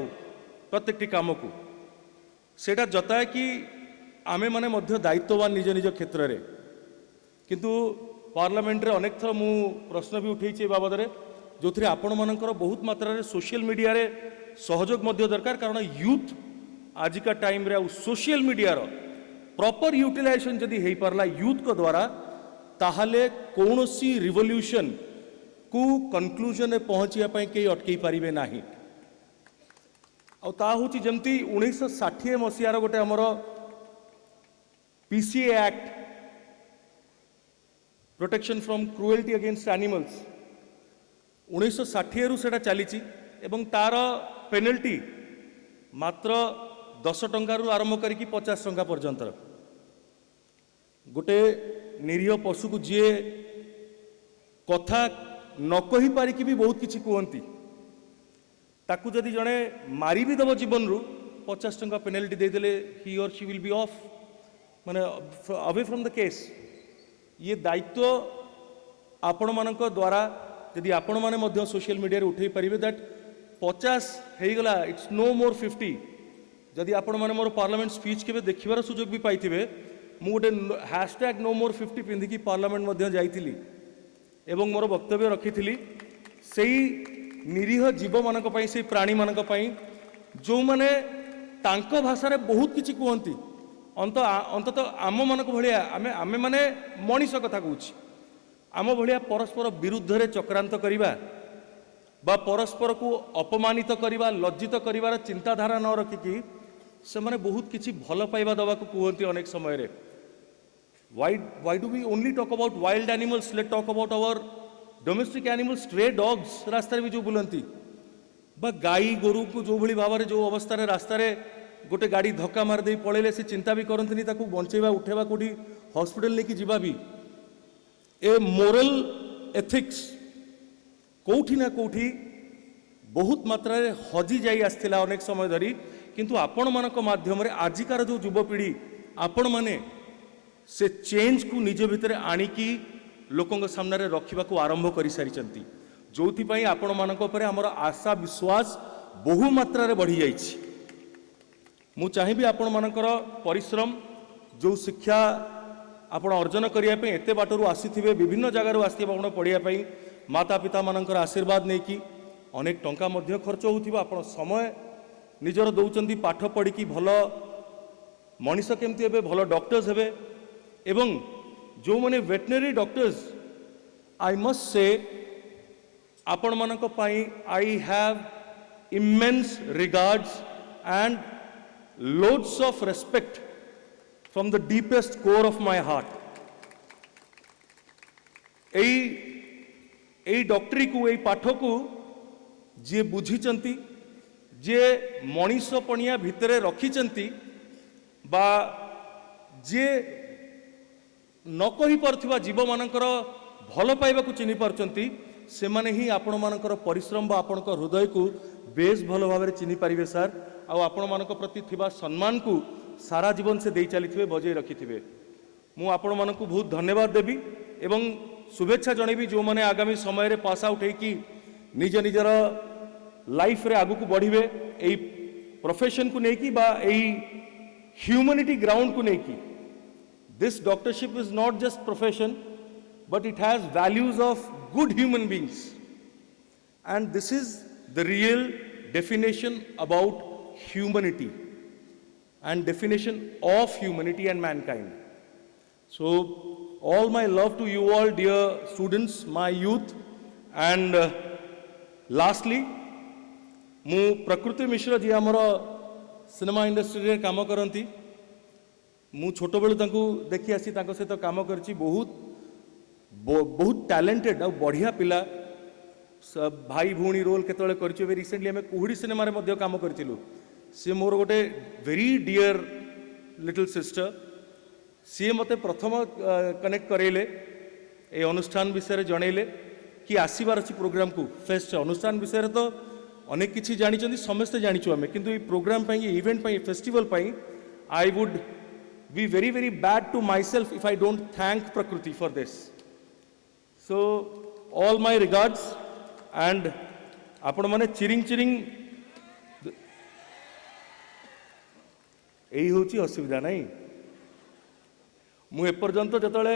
प्रत्येकटी काम को सेटा जताए कि आमे माने मध्य दायित्ववान निज निज क्षेत्र रे, किंतु पार्लियामेंट रे अनेक थर मु प्रश्न भी उठेछि बाबद रे जो थरे आपण मानकर बहुत मात्रा रे सोशल मीडिया रे सहयोग मध्य दरकार, कारण यूथ आजिका टाइम रे सोशल मीडिया रो प्रॉपर यूटिलाइजेशन जदि हेई परला यूथ को द्वारा ताहाले कौनसी रिवोल्यूशन को कंक्लूजन पहुँचा कई अटकई पारे ना। हूँ जमती 1960 मसीहार गोटे आमर PCA act protection from cruelty against animals 1960 रु सेटा चली तार पेनल्टी मात्र 10 टंका रु आरंभ करी 50 टंका पर्यंत। गोटे निरीह पशु को जी कथा न कही पारिकी भी बहुत किसी कहती ताकू जदि जड़े मारी भी दब जीवन रु 50 टंका पेनल्टी देदेले ही और शी विल बी ऑफ माने अवे फ्रॉम द केस। ये दायित्व आपण मानक द्वारा यदि आपण माने मध्य सोशल मीडिया उठे पारिबे दैट 50 हो गला इट्स नो मोर 50। जदि आपण माने मोर पार्लियामेंट स्पीच के देखिबार सुजोग भी पाइथिबे मु गोटे हैशटैग नो मोर 50 पिंधिकी पार्लियामेंट मध्य जाइथिली एवं मोर वक्तव्य रखी से निरीह जीव मानक पई से प्राणी मानक पई जो माने तांको भाषा रे बहुत किछि कहंती अंत आम मानक भलिया आमे माने मनीष कथा कहूछि आम भलिया परस्पर विरुद्ध रे चक्रांत करिबा बा परस्पर को अपमानित करवा लज्जित करिवार चिंताधारा न रखिकी से माने बहुत किछि भल पाइबा दवा को कहते अनेक समय रे why do we only talk about wild animals? Let's talk about our domestic animals, stray dogs रास्ता रे भी जो बुलंती बा गाई गोरु को जो भली भाव जो अवस्था रे रास्ता रे गोटे गाड़ी धक्का मार दे पळेले से चिंता भी करंतनी ताकू बंचेबा उठेबा कोठी हॉस्पिटल लेके जीवा भी ए मोरल एथिक्स कोठी ना कोठी बहुत मात्रा रे हजी जाई आस्थिला अनेक समय धरी किंतु आपण मानक माध्यम रे आजिकार जो युवपीढ़ी आपण माने से चेंज को निज भितर आनिकी लोकंग सामने रे रखिबा को आरंभ करि सारिचंती जोथि पई आपण मानक परे हमर आशा विश्वास बहु मात्रा रे बढ़ी जाईछि मु चाहिबी आपण मानकर परिश्रम जो शिक्षा आपण अर्जन करिया पे एते बाटरू आसीथिबे विभिन्न जगारू आसीथिबे आपण पढ़िया पई माता पिता मानकर आशीर्वाद नेकी अनेक टंका मध्य खर्च होउथिबा आपण समय निजर दउचंदी पाठ पढ़ी की भल मनीष केमती हेबे भल डॉक्टर्स हेबे एवं जो माने वेटनरी डॉक्टर्स आई मस्ट से आपण मानक पाई I have immense regards and loads of respect from the deepest core of my heart एई डॉक्टरी को एई पाठ को जे बुझीचंती जे मनीष पणिया भितरे रखिचंती बा जे न कहि परथिबा जीव मानकर भल पाइबा को चिन्हि पारचंती से माने ही आपण मानकर परिश्रम बा आपण हृदय को बेस भल भाव में चिन्हि पारिबे सर आ आपण मानक प्रति थिबा सम्मान को सारा जीवन से देई चलीथिबे बजै रखिथिबे मु आपण मानकु बहुत धन्यवाद देबी एवं शुभेच्छा जणेबी जो माने आगामी समय रे पास आउट हेकी निज निजर लाइफ रे आगु को बढ़िबे एई प्रोफेशन को नेकी बा एई ह्यूमैनिटी ग्राउंड को नेकी This doctorship is not just profession, but it has values of good human beings. And this is the real definition about humanity and definition of humanity and mankind. So, all my love to you all, dear students, my youth. And lastly, mu Prakriti Mishra ji amara cinema industry रे काम करंती मु छोट बेलू तांको देखि आसी तांको सहित काम करछि बहुत टैलेंटेड आ बढ़िया पिला भाई भूणी रोल केतले करछि वे रिसेंटली हमें कुहुड़ी सिनेमा रे मध्ये काम करथिलु से मोर गोटे वेरी डियर लिटिल सिस्टर सी मते प्रथम कनेक्ट करेले ए अनुष्ठान विषय जनइले कि आसीबार अछि प्रोग्राम को फेस्ट अनुष्ठान विषय तो अनेक किछि जानिचंदी समस्त जानिछु हमें किंतु ए प्रोग्राम पई इवेंट पई फेस्टिवल पई I would be very bad to myself if I don't thank Prakriti for this. So all my regards and आपण माने चिरिंग एई होची असुविधा नहीं मु एपर्यंत जतले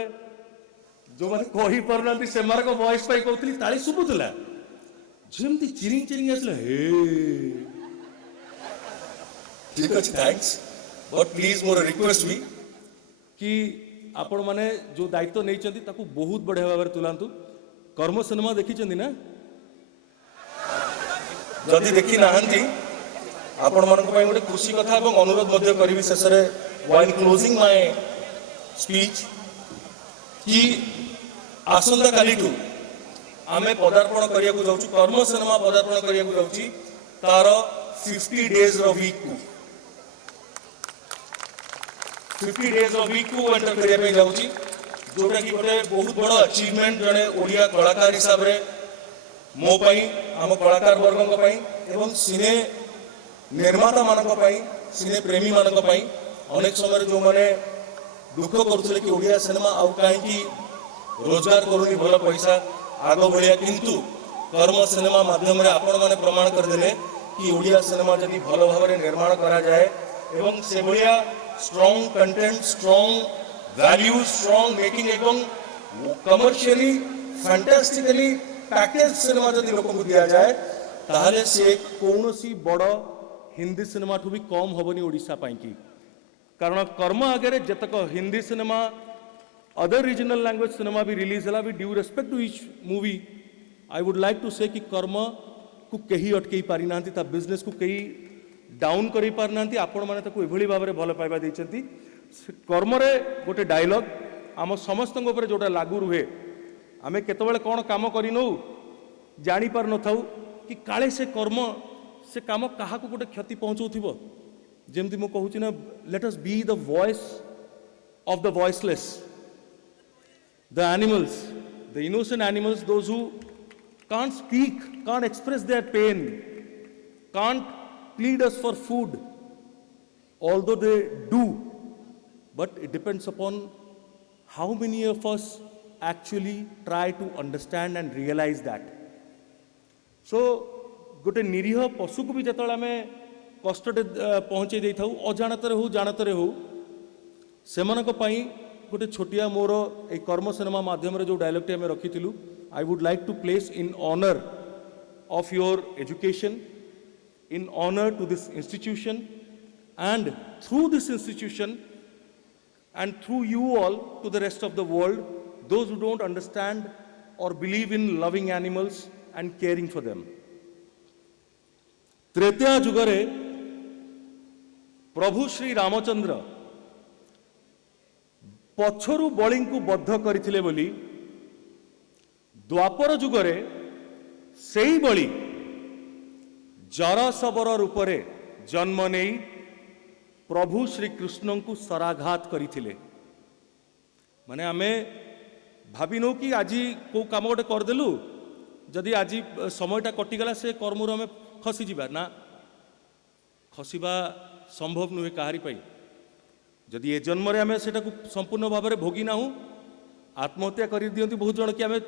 जो माने कहि परनांती सेमार को वॉइस पाई कहतली ताली सुबुतला जेमती चिरिंग आसला हे ठीक अछि thanks but please more request भी कि आपण माने जो दायित्व नहीं चंदी ताकू बहुत बढ़िया भाव तुलांतु कर्म सिनेमा देखी चंदी ना जदि देखि नाहंती आपण मानक पई गोटे खुशी कथा एवं अनुरोध मध्य करिवि शेष रे व्हाइल क्लोजिंग माय स्पीच कि आसंता कालीठू आमे पदार्पण करिया को जाउछु कर्म सिनेमा पदार्पण करिया को जाउछि तार 50 डेज रो वीक को 50 डेज ऑफ वीक को एंटर करिया पे जाउची जोटा कि गोटे बहुत बड़ अचीवमेंट जने ओडिया कलाकार हिसाब रे मो पई हम कलाकार वर्ग को पई एवं सिने निर्माता मानक पई सिने प्रेमी मानक पई अनेक समय जो माने दुख करथले कि ओडिया सिनेमा आउ काहे कि रोजगार करूनी भलो पैसा आगो भलिया किंतु कर्म सिनेमा माध्यम रे आपण माने प्रमाण कर देले कि ओडिया सिनेमा जदी भलो भाव रे निर्माण करा जाए एवं से भलिया strong content, strong values, strong making एवं commercially, fantastically packaged cinema जदि लोक को दिया जाए ताहले से कौनसी बड़ हिंदी सिनेमा ठू भी कम होबनी ओडिशा पाई की कारण कर्म आगे जतक Hindi cinema other regional language cinema भी रिलीज है due respect to each movie I would like to say कि कर्म को कहीं अटकई पारि ना ता बिजनेस को कहीं डाउन करी पार ना आपण मैंने ताको एभली भाव में भल पाइबा देइछंती कर्म रे गोटे डायलॉग आम समस्त जोटा लागू रुहे आमे केतबेले कौन काम करि नौ जानी पार न थाउ कि काले से कर्म से काम कहा को गोटे क्षति पहुँचाउथिबो जेमती मु कहूची ना let us be the voice of the voiceless the animals the innocent animals those who can't speak, can't express their pain, can't plead us for food, although they do. But it depends upon how many of us actually try to understand and realize that. So, गोटे निरीह पशु को भी जतल आम कष्ट पहुँचे दे था अजाणत हो जानत हो से गोटे छोटिया मोर ए कर्म सिनेमा माध्यम जो डायलॉग आम रखी I would like to place in honor of your education, in honor to this institution, and through this institution and through you all to the rest of the world, those who don't understand or believe in loving animals and caring for them. त्रेतया जुगरे प्रभु श्री रामचंद्र पछरु बळी को बद्ध करथिले बोली द्वापर जुगरे सेई बळी जरासबर रूपरे जन्म नेई प्रभु श्री कृष्ण को सराघात करथिले माने आमे भाबिनो कि आज को काम गोटे करदेलु जदि आज समयटा कटिगला से कर्मर आम खसी जा ना खसवा संभव नुहे कहारी पाई जदि ए जन्म आम से संपूर्ण भाव में भोगी ना आत्महत्या कर दियंती बहुत जन कि आम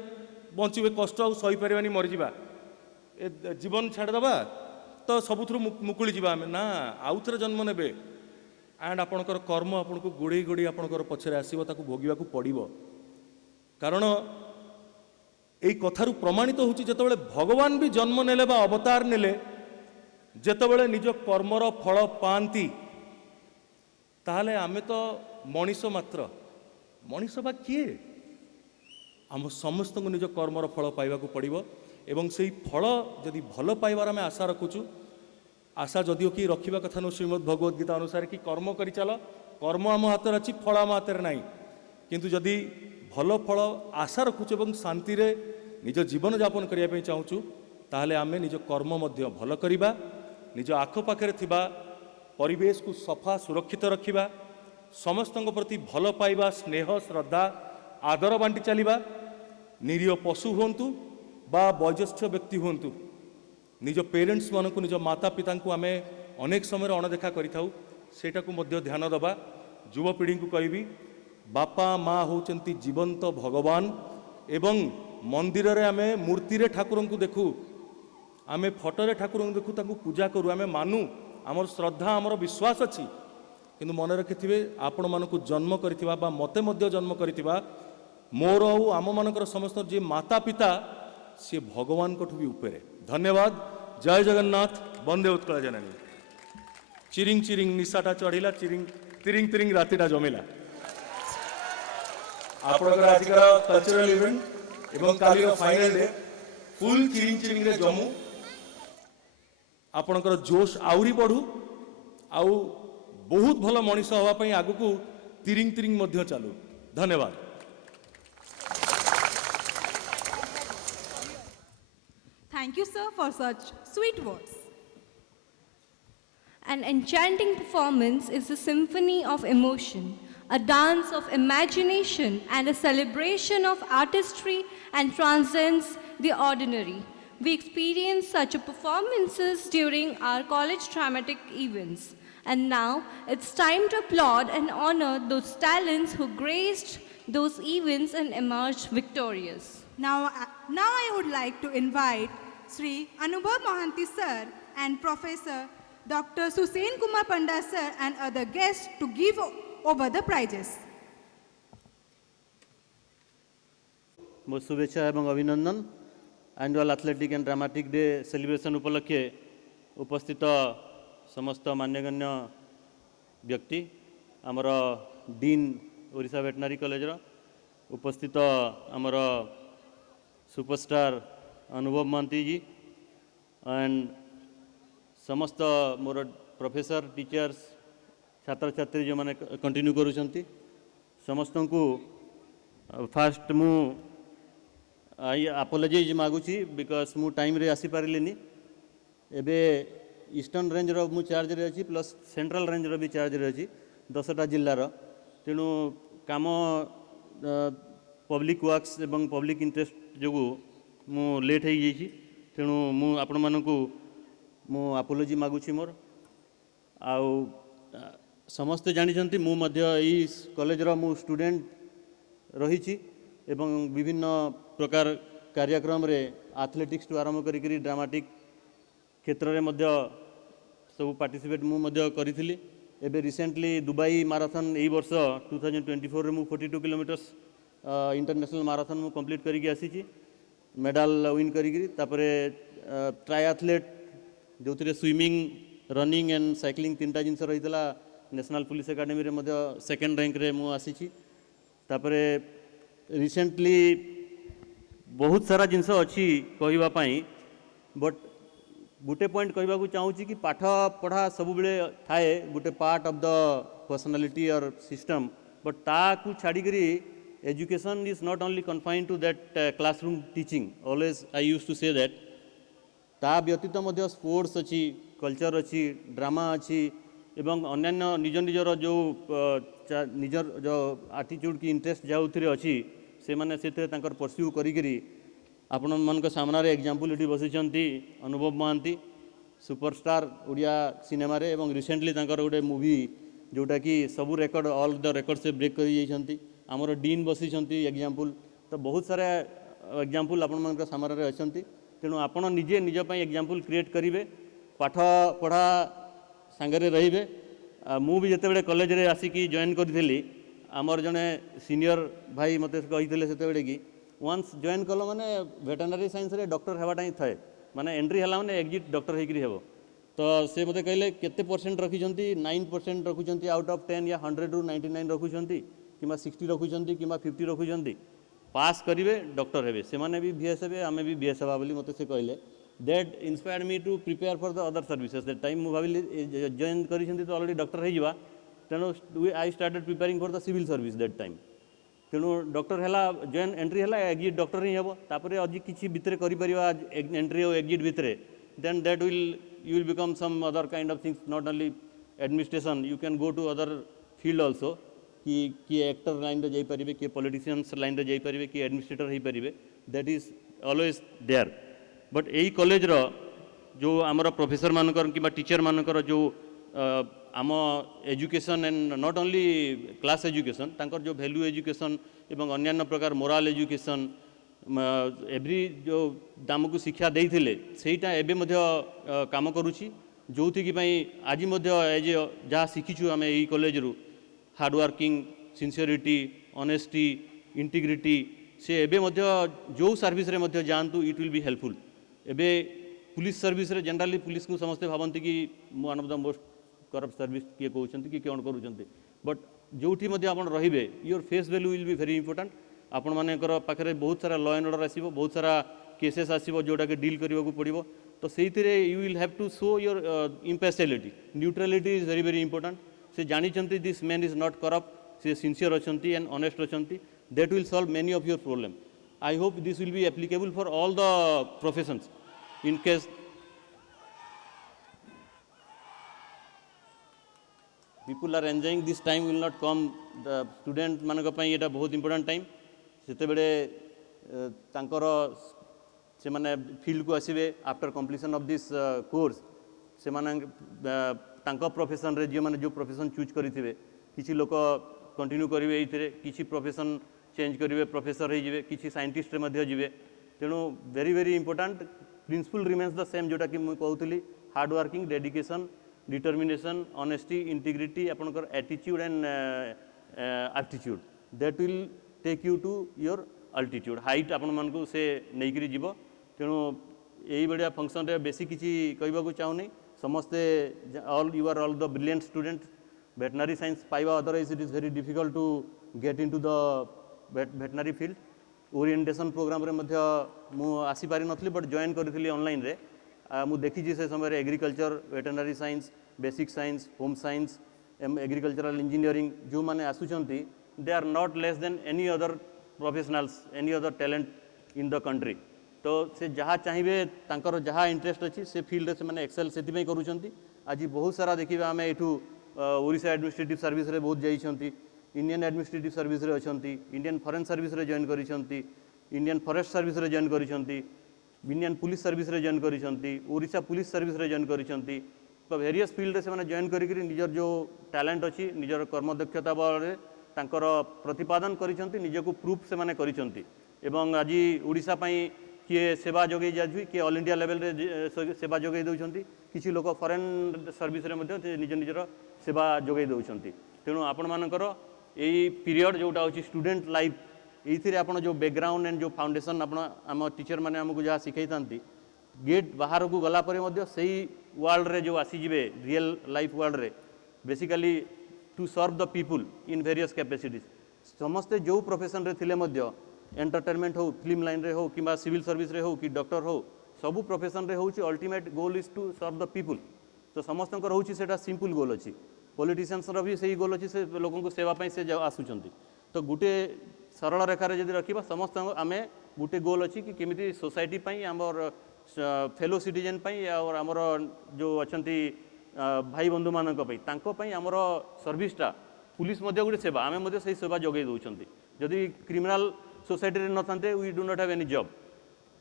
बचे कष्ट आ सही पारानी मरीजा ए जीवन छाड़देवा तो सबुथु मुकुली जा ना आउ थे जन्म ने एंड आपणकर कर्म आपन को गोड़े गोड़े आपणकर पछरे आसो ताकू भोगवाक पड़ो कारण यही कथारू प्रमाणित होची जेतेबेले भगवान भी जन्म नेले बा अवतार नेले जेतेबेले निज कर्मर फल पाती ताहले आमे तो मनीष मात्र मनीष बा किए आम समस्त को निज कर्मर फल पाइबाकू पड़ो एवं से फल जदि भल पाइबार आम आशा रखुचु आशा जदिओ कि रखा कथा नु श्रीमद् भगवद गीता अनुसार कि कर्म कर चल कर्म आम हाथ अच्छी फल आम हाथ ना किंतु जदि भल फल आशा रखुचु एवं शांति रे निज जीवन यापन करने चाहूँ ताहले आमे निज कर्म मध्य भल करिबा निज आखपाखे थिबा परिवेश को सफा सुरक्षित रखिबा समस्त प्रति भल पाइबा स्नेह श्रद्धा आदर बांटी चलिबा निरीह पशु हुंतु बा वयोज्येष्ठ व्यक्ति हुंतु निज पेरेंट्स मान को निज माता पिता को आमे अनेक समय अणदेखा करिथाउ सेटा को मध्य ध्यान दबा युवपीढ़ी को कहबी बापा माँ होचंती जीवंत भगवान एवं मंदिर रे आमे मूर्ति रे ठाकुर को देखू आमे फोटो रे ठाकुर को देखू ताकू पूजा करू आमे मानू आमर श्रद्धा आमर विश्वास अच्छी किंतु मन रखिथिबे आपण मानकू जन्म करिथिबा बा मते मध्य जन्म करिथिबा मोर आउ आम मानकर समस्त जे माता पिता सी भगवान को भी उपरे धन्यवाद जय जगन्नाथ वंदे उत्कल जननी चिरिंग चिरिंग निशाटा चढ़िला चिरिंग तिरिंग तिरिंग रातिटा जमिला आपणकर आजिकार कल्चरल इवेंट एवं काली final day full Chiring Chiring रे जमू आपणकर जोश आउरी बढ़ू आउ बहुत भल मनीष होगापी आगु को तिरिंग तिरिंग मध्य चालू धन्यवाद Thank you, sir, for such sweet words. An enchanting performance is a symphony of emotion, a dance of imagination, and a celebration of artistry and transcends the ordinary. We experience such performances during our college dramatic events. And now it's time to applaud and honor those talents who graced those events and emerged victorious. Now I would like to invite Sri Anubhav Mohanty sir and Professor Dr. Susen Kumar Panda sir and other guests to give over the prizes. मोर शुभेच्छा एवं अभिनंदन annual athletic and dramatic day celebration उपलक्षे उपस्थित समस्त मान्यगण्य व्यक्ति आमर dean Odisha veterinary college उपस्थित आमर सुपरस्टार अनुभव महांती जी एंड समस्त मोर प्रोफेसर टीचर्स छात्र छात्री जो मैंने कंटिन्यू करूँगी समस्त को फास्ट मु आई अपोलोजाइज मागुची बिकॉज मु टाइम रे आसी पारिलिनी एबे ईस्टर्न रेंज रो मु चार्ज रे अछि प्लस सेंट्रल रेंज रो भी चार्ज रे अछि 10टा जिल्लार तेणु काम पब्लिक वर्क्स एवं पब्लिक इंटरेस्ट जो मु लेट हो जाइछि तेणु मु आपण मानकु मु अपोलोजी मागुची मोर आउ समस्ते जानिछंती मु मध्य एई कॉलेज रो मु स्टूडेंट रहिछि एवं विभिन्न प्रकार कार्यक्रम रे एथलेटिक्स टू आरंभ करी ड्रामाटिक क्षेत्र रे मध्य सब पार्टिसिपेट मु मध्य करिथिली एबे रिसेंटली दुबई माराथन एई वर्ष 2024 रे मु 42 किलोमीटर्स इंटरनेशनल माराथन मु कंप्लीट करिक आसीछि मेडल विन करिक तापरे ट्रायथलेट जो स्विमिंग रनिंग एंड साइक्लिंग 3टा जिनस रहीतला नेशनल पुलिस एकेडमी रे मध्य सेकेंड रैंक रे मु आसीछि तापरे रिसेंटली बहुत सारा जिनस अच्छी कहवा बट गोटे पॉइंट कहवाक चाहूँगी कि पाठ पढ़ा सब बेले थाए गोटे पार्ट ऑफ द पर्सनालिटी और सिस्टम बट ताकू छाड़ी education is not only confined to that classroom teaching always I use to say that ता व्यतीत मध्य स्पोर्ट्स अच्छी कल्चर अच्छी ड्रामा अच्छी एवं अन्यान्य निज निजर जो निजर जो आटिट्यूड की इंटरेस्ट जो अच्छी से मैंने से परस्यू करी आपण मान सामने एग्जाम्पल ये बसी अनुभव महांती सुपरस्टार ओडिया सिनेमा रे एवं रिसेंटली गोटे मूवी जोटा कि सबू रेकर्ड ऑल द रेकर्ड से ब्रेक कर आमर डीन बसी एग्जाम्पल तो बहुत सारा एग्जाम्पल आपण मान सामने अच्छा तेणु आपण निजे निजपाई एग्जाम्पल क्रिएट करेंगे पाठ पढ़ा सांगरे रहिबे मु भी जिते कॉलेज रे आसिकी जॉइन करी आमर जने सीनियर भाई मते कही से कि वन्स जॉइन कल माने वेटेनरी साइंस रे डॉक्टर हेबाटा ही थाए माने एंट्री हला माने एग्जिट डॉक्टर होइकरी हेबो तो से मते कहले केते परसेंट रखिजंती 9% रखुजंती आउट ऑफ 10 या 100 रु 99 रखुजंती किमा 60 रखुजंती किमा 50 रखुजंती पास करिवे डॉक्टर हेबे से माने भी बीएस हेबे आमे भी बीएस हेबा बोली मते से कहले that inspired me to prepare for the other services that time मु भाबिली जॉइन करिसंती तो ऑलरेडी डॉक्टर हे जिवा तेणु I started preparing for the civil service that time तेणु डॉक्टर है जॉइन एंट्री है एग्जिट डॉक्टर ही हम तापर अजी किसी भितर कर एंट्री और एग्जिट भितर then that will you will become some other kind of things not only administration you can go to other field also कि किए एक्टर लाइन रे जाइपारे किए पॉलिटिशियंस लाइन रे जाइपारे किए एडमिनिस्ट्रेटर हो पारे that is always there but यही college रो जो आमर प्रोफेसर मानकर कि टीचर मानकर जो आम education and not only class education तांकर जो वैल्यू एजुकेशन एवं अन्यान्य प्रकार मोराल एजुकेशन एवरी जो दामको शिक्षा देइथिले सेटा एबे मध्य काम करूची जोथि कि आज एज जहाँ शिखीचु आम यही कॉलेज रु hard working sincerity honesty integrity से एबे मध्य जो सर्विस रे मध्य जानतु इट विल बी हेल्पफुल एबे पुलिस सर्विस रे जनरली पुलिस को समस्ते भावती कि one of the most corrupt service किए कहते कि कौन करूँ बट जो रे your face value will be very important आपण मानकर पाखे बहुत सारा लॉ एंड ऑर्डर आसो बहुत सारा केसेस आसो जोटा कि डील करने को पड़ो तो से you will have to show your impartiality neutrality is very very important से जानी this man is not corrupt से सिंसियर अच्छा एंड ऑनेस्ट अच्छा that will solve many of your problem I hope this will be applicable for all the professions in case people are enjoying this time will not come the student मानक पई एटा बहुत important time सेते बेले तांकर से माने field को आसीबे after completion of this course से माने तांको प्रोफेशन रे जे माने जो प्रोफेशन चूज करिथिबे किछि लोक कंटिन्यू करिवे एथिरे किछि प्रोफेशन चेंज करिवे प्रोफेसर हे जिवे किछि साइंटिस्ट रे मध्ये जिवे तेणु very very important principle remains the same जोटा कि मु कहउतली hard working dedication determination honesty integrity आपनकर attitude and aptitude that will take you to your altitude height आपण मन को से नहीं करी जीव तेणु यही बढ़िया फंक्शन रे बेसी किसी कहबा चाहूनी समस्ते all you are all the brilliant student veterinary science पाइबा otherwise it is very difficult to get into the veterinary field orientation programme रे मध्य मु आसी पारि नथली बट जॉइन करथिली ऑनलाइन रे मु देखी से समय agriculture veterinary science basic science home science agricultural engineering जो मैंने आसुचंती they are not less than any other professionals any other talent in the country तो से जहाँ चाहिए तांकर जहाँ इंटरेस्ट अच्छी से फील्ड से मैंने एक्सेल से करूँगी आज बहुत सारा देखिए आम यू ओडिशा एडमिनिस्ट्रेटिव सर्विस रे बहुत जाइछंती इंडियन एडमिनिस्ट्रेटिव सर्विस रे अछंती इंडियन फॉरेन सर्विस रे जॉइन करिसंती इंडियन फॉरेस्ट सर्विस रे जॉइन करिसंती इंडियन पुलिस सर्विस रे जॉइन करिसंती ओडिशा पुलिस सर्विस रे जॉइन करिसंती तो वेरियस फील्ड रे से जॉइन करिकरी निजर जो टैलेंट अच्छी निजर कर्मदक्षता बल रे तांकर प्रतिपादन करिसंती निजको प्रूफ से माने करिसंती एवं आज ओडिशा पई किए सेवा जोगे जाछि किए ऑल इंडिया लेवल रे सेवा जोगे दउछंती किछि लोक फॉरेन सर्विस रे मध्ये निज निजर सेवा जोगे दउछंती तेणु आपण मानकर एई पीरियड जोटा होछि स्टूडेंट लाइफ एइथिरे आपण जो बैकग्राउंड एंड जो फाउंडेशन आपण आम टीचर माने हमकु जहाँ शिखैतांती गेट बाहर को गला परे मध्ये सेही वर्ल्ड रे जो आसी जिवे रियल लाइफ वर्ल्ड रे basically to serve the people in various capacities समस्ते जो प्रोफेशन रे थिले मध्ये एंटरटेनमेंट हो फिल्म लाइन रे हो कि सिविल सर्विस रे हो कि डॉक्टर हो सबू प्रोफेशन रे होची ultimate goal is to serve the people तो समस्त होची सेटा सिंपल गोल अच्छी पॉलिटिशियंस रो भी सही गोल अच्छी से लोगों को सेवा पाई से आसुचंती तो गुटे सरल रेखार जदि रखा समस्त आम गोटे गोल अच्छी कि केमिति सोसाइटी पाई आमर फेलो सिटीजन पाई और आमर जो अछंती भाई बंधु मानक पाई तांको पाई आमर सर्विसटा पुलिस मध्य गोटे सेवा आमे मध्य सही सेवा जोगे दउछंती जदि क्रिमिनल सोसाइटी रे नथांते we do not have any job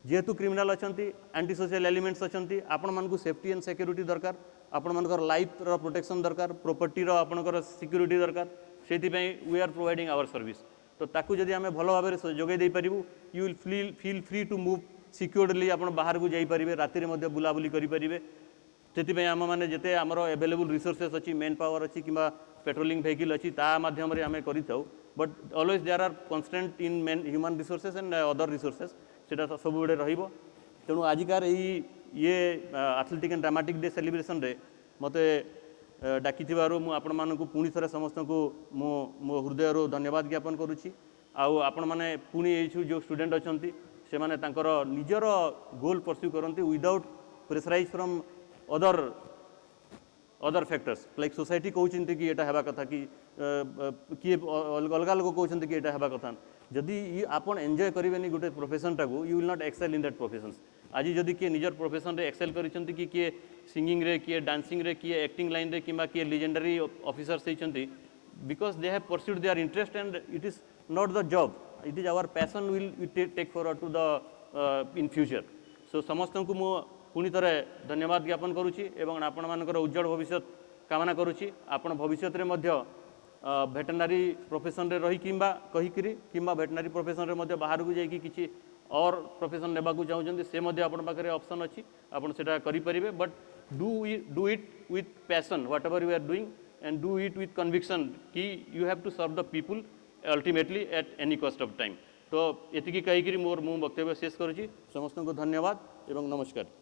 जेहेतु क्रिमिनल अच्छी एंटी सोशल एलिमेंट्स अच्छी आपण मानकु सेफ्टी एंड सिक्योरिटी दरकार आपण मानकर लाइफ रो प्रोटेक्शन दरकार प्रॉपर्टी रो आपणकर सिक्योरिटी दरकार सेति पई we are providing our service तो ताकू जदि आमे भलो भाबरे जोगे दे परिबु you will feel free to move securely आपण बाहर को जाई परिबे राति रे मध्ये बुलाबुली करि परिबे सेति पई आम माने जते हमर अवेलेबल रिसोर्सेस अच्छी मेन पावर अच्छी किंबा पेट्रोलिंग व्हीकल अच्छी ता माध्यम रे आमे करिथाउ but always there are constant in men human resources and other resources सेटा सब गुड़े रहिबो तेणु आजिकार ये athletic and dramatic day celebration रे मते डाकी मु आपण मानकु पुणी थरे समस्त को मो हृदय रो धन्यवाद ज्ञापन करुछि आउ आपण माने पुणी एछु जो स्टूडेंट अछंती से माने तांकर निजर गोल परस्यू करंती without pressurise from other factors like society कहउछंती कि एटा हेबा कथा कि किए अलग लोक कहउछंती कि एटा हेबा कथा जदि आपन एंजॉय करेंगे गोटे प्रोफेशन टाकू you will not excel in that profession आज जदि किए निजर प्रोफेशन रे एक्सेल करिसंती कि किए सिंगिंग रे किए डांसिंग रे किए एक्टिंग लाइन रे किंबा किए लीजेंडरी ऑफिसर्स होइचंती because they have pursued their interest and it is not the job it is our passion will take forward to the in future so समस्त को मु पुणी थरे धन्यवाद ज्ञापन करुछि एवं आपण मानकर उज्जवल भविष्य कामना करुछि आपण भविष्य रे मध्य भेटेनारी प्रोफेशन रे रही किंबा कहिकरी किंबा भेटेनारी प्रोफेशन रे मध्य बाहर को जाइकी किछि और प्रोफेशन नेबा को चाहउछन्ती से मध्य आपण पाखरे ऑप्शन अछि आपण सेटा करि परिबे but do it with passion whatever you are doing and do it with conviction कि you have to serve the people ultimately at any cost of time तो एतिकी कहिकरी मोर मु वक्तव्य शेष करुछि समस्त को धन्यवाद एवं नमस्कार।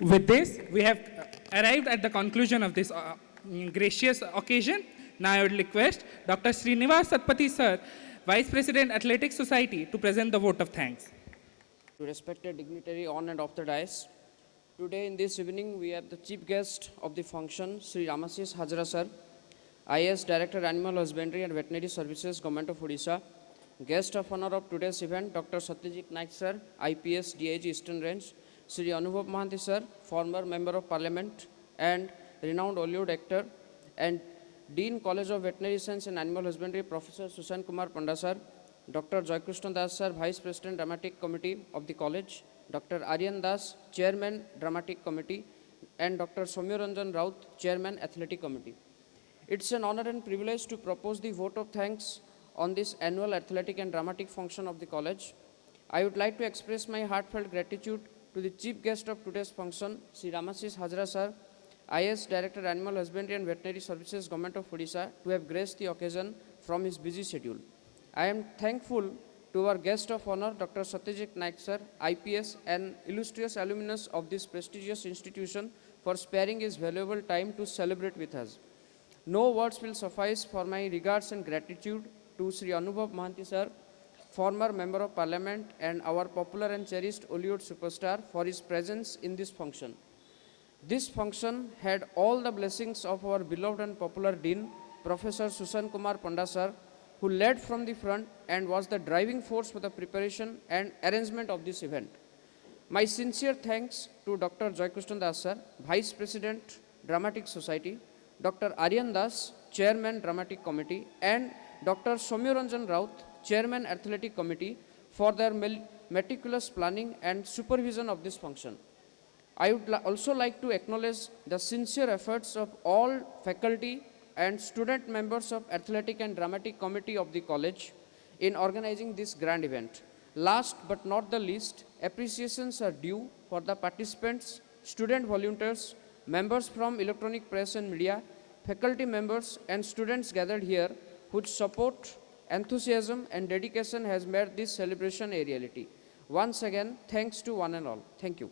With this, we have arrived at the conclusion of this gracious occasion. Now I would request Dr. Srinivas Satpathy sir, Vice President Athletics Society, to present the vote of thanks. To respected dignitary on and off the dais, today in this evening we have the chief guest of the function, Sri Ramashish Hazara sir, IAS Director Animal Husbandry and Veterinary Services, Government of Odisha. Guest of honor of today's event, Dr. Satyajit Naik sir, IPS DIG Eastern Range, Sri Anubhav Mohanty sir, former Member of Parliament and renowned Hollywood actor, and Dean College of Veterinary Science and Animal Husbandry, Professor Susan Kumar Panda sir, Dr. Joykrishna Das sir, Vice President Dramatic Committee of the college, Dr. Aryan Das, Chairman Dramatic Committee, and Dr. Soumya Ranjan Raut, Chairman Athletic Committee. It's an honor and privilege to propose the vote of thanks on this annual athletic and dramatic function of the college. I would like to express my heartfelt gratitude to the chief guest of today's function, Sri Ramashish Hazara sir, IAS Director Animal Husbandry and Veterinary Services, Government of Odisha, to have graced the occasion from his busy schedule. I am thankful to our guest of honor, Dr. Satyajit Naik sir, IPS, an illustrious alumnus of this prestigious institution, for sparing his valuable time to celebrate with us. No words will suffice for my regards and gratitude to Sri Anubhav Mohanty sir former Member of Parliament and our popular and cherished Hollywood superstar, for his presence in this function. This function had all the blessings of our beloved and popular Dean, Professor Susan Kumar Panda sir, who led from the front and was the driving force for the preparation and arrangement of this event. My sincere thanks to Dr. Joykrishnan Das sir, Vice President, Dramatic Society, Dr. Aryan Das, Chairman, Dramatic Committee, and Dr. Somyaranjan Raut, Chairman, Athletic Committee, for their meticulous planning and supervision of this function. I would also like to acknowledge the sincere efforts of all faculty and student members of Athletic and Dramatic Committee of the college in organizing this grand event. Last but not the least, appreciations are due for the participants, student volunteers, members from electronic press and media, faculty members and students gathered here, whose support, enthusiasm and dedication has made this celebration a reality. Once again, thanks to one and all. Thank you.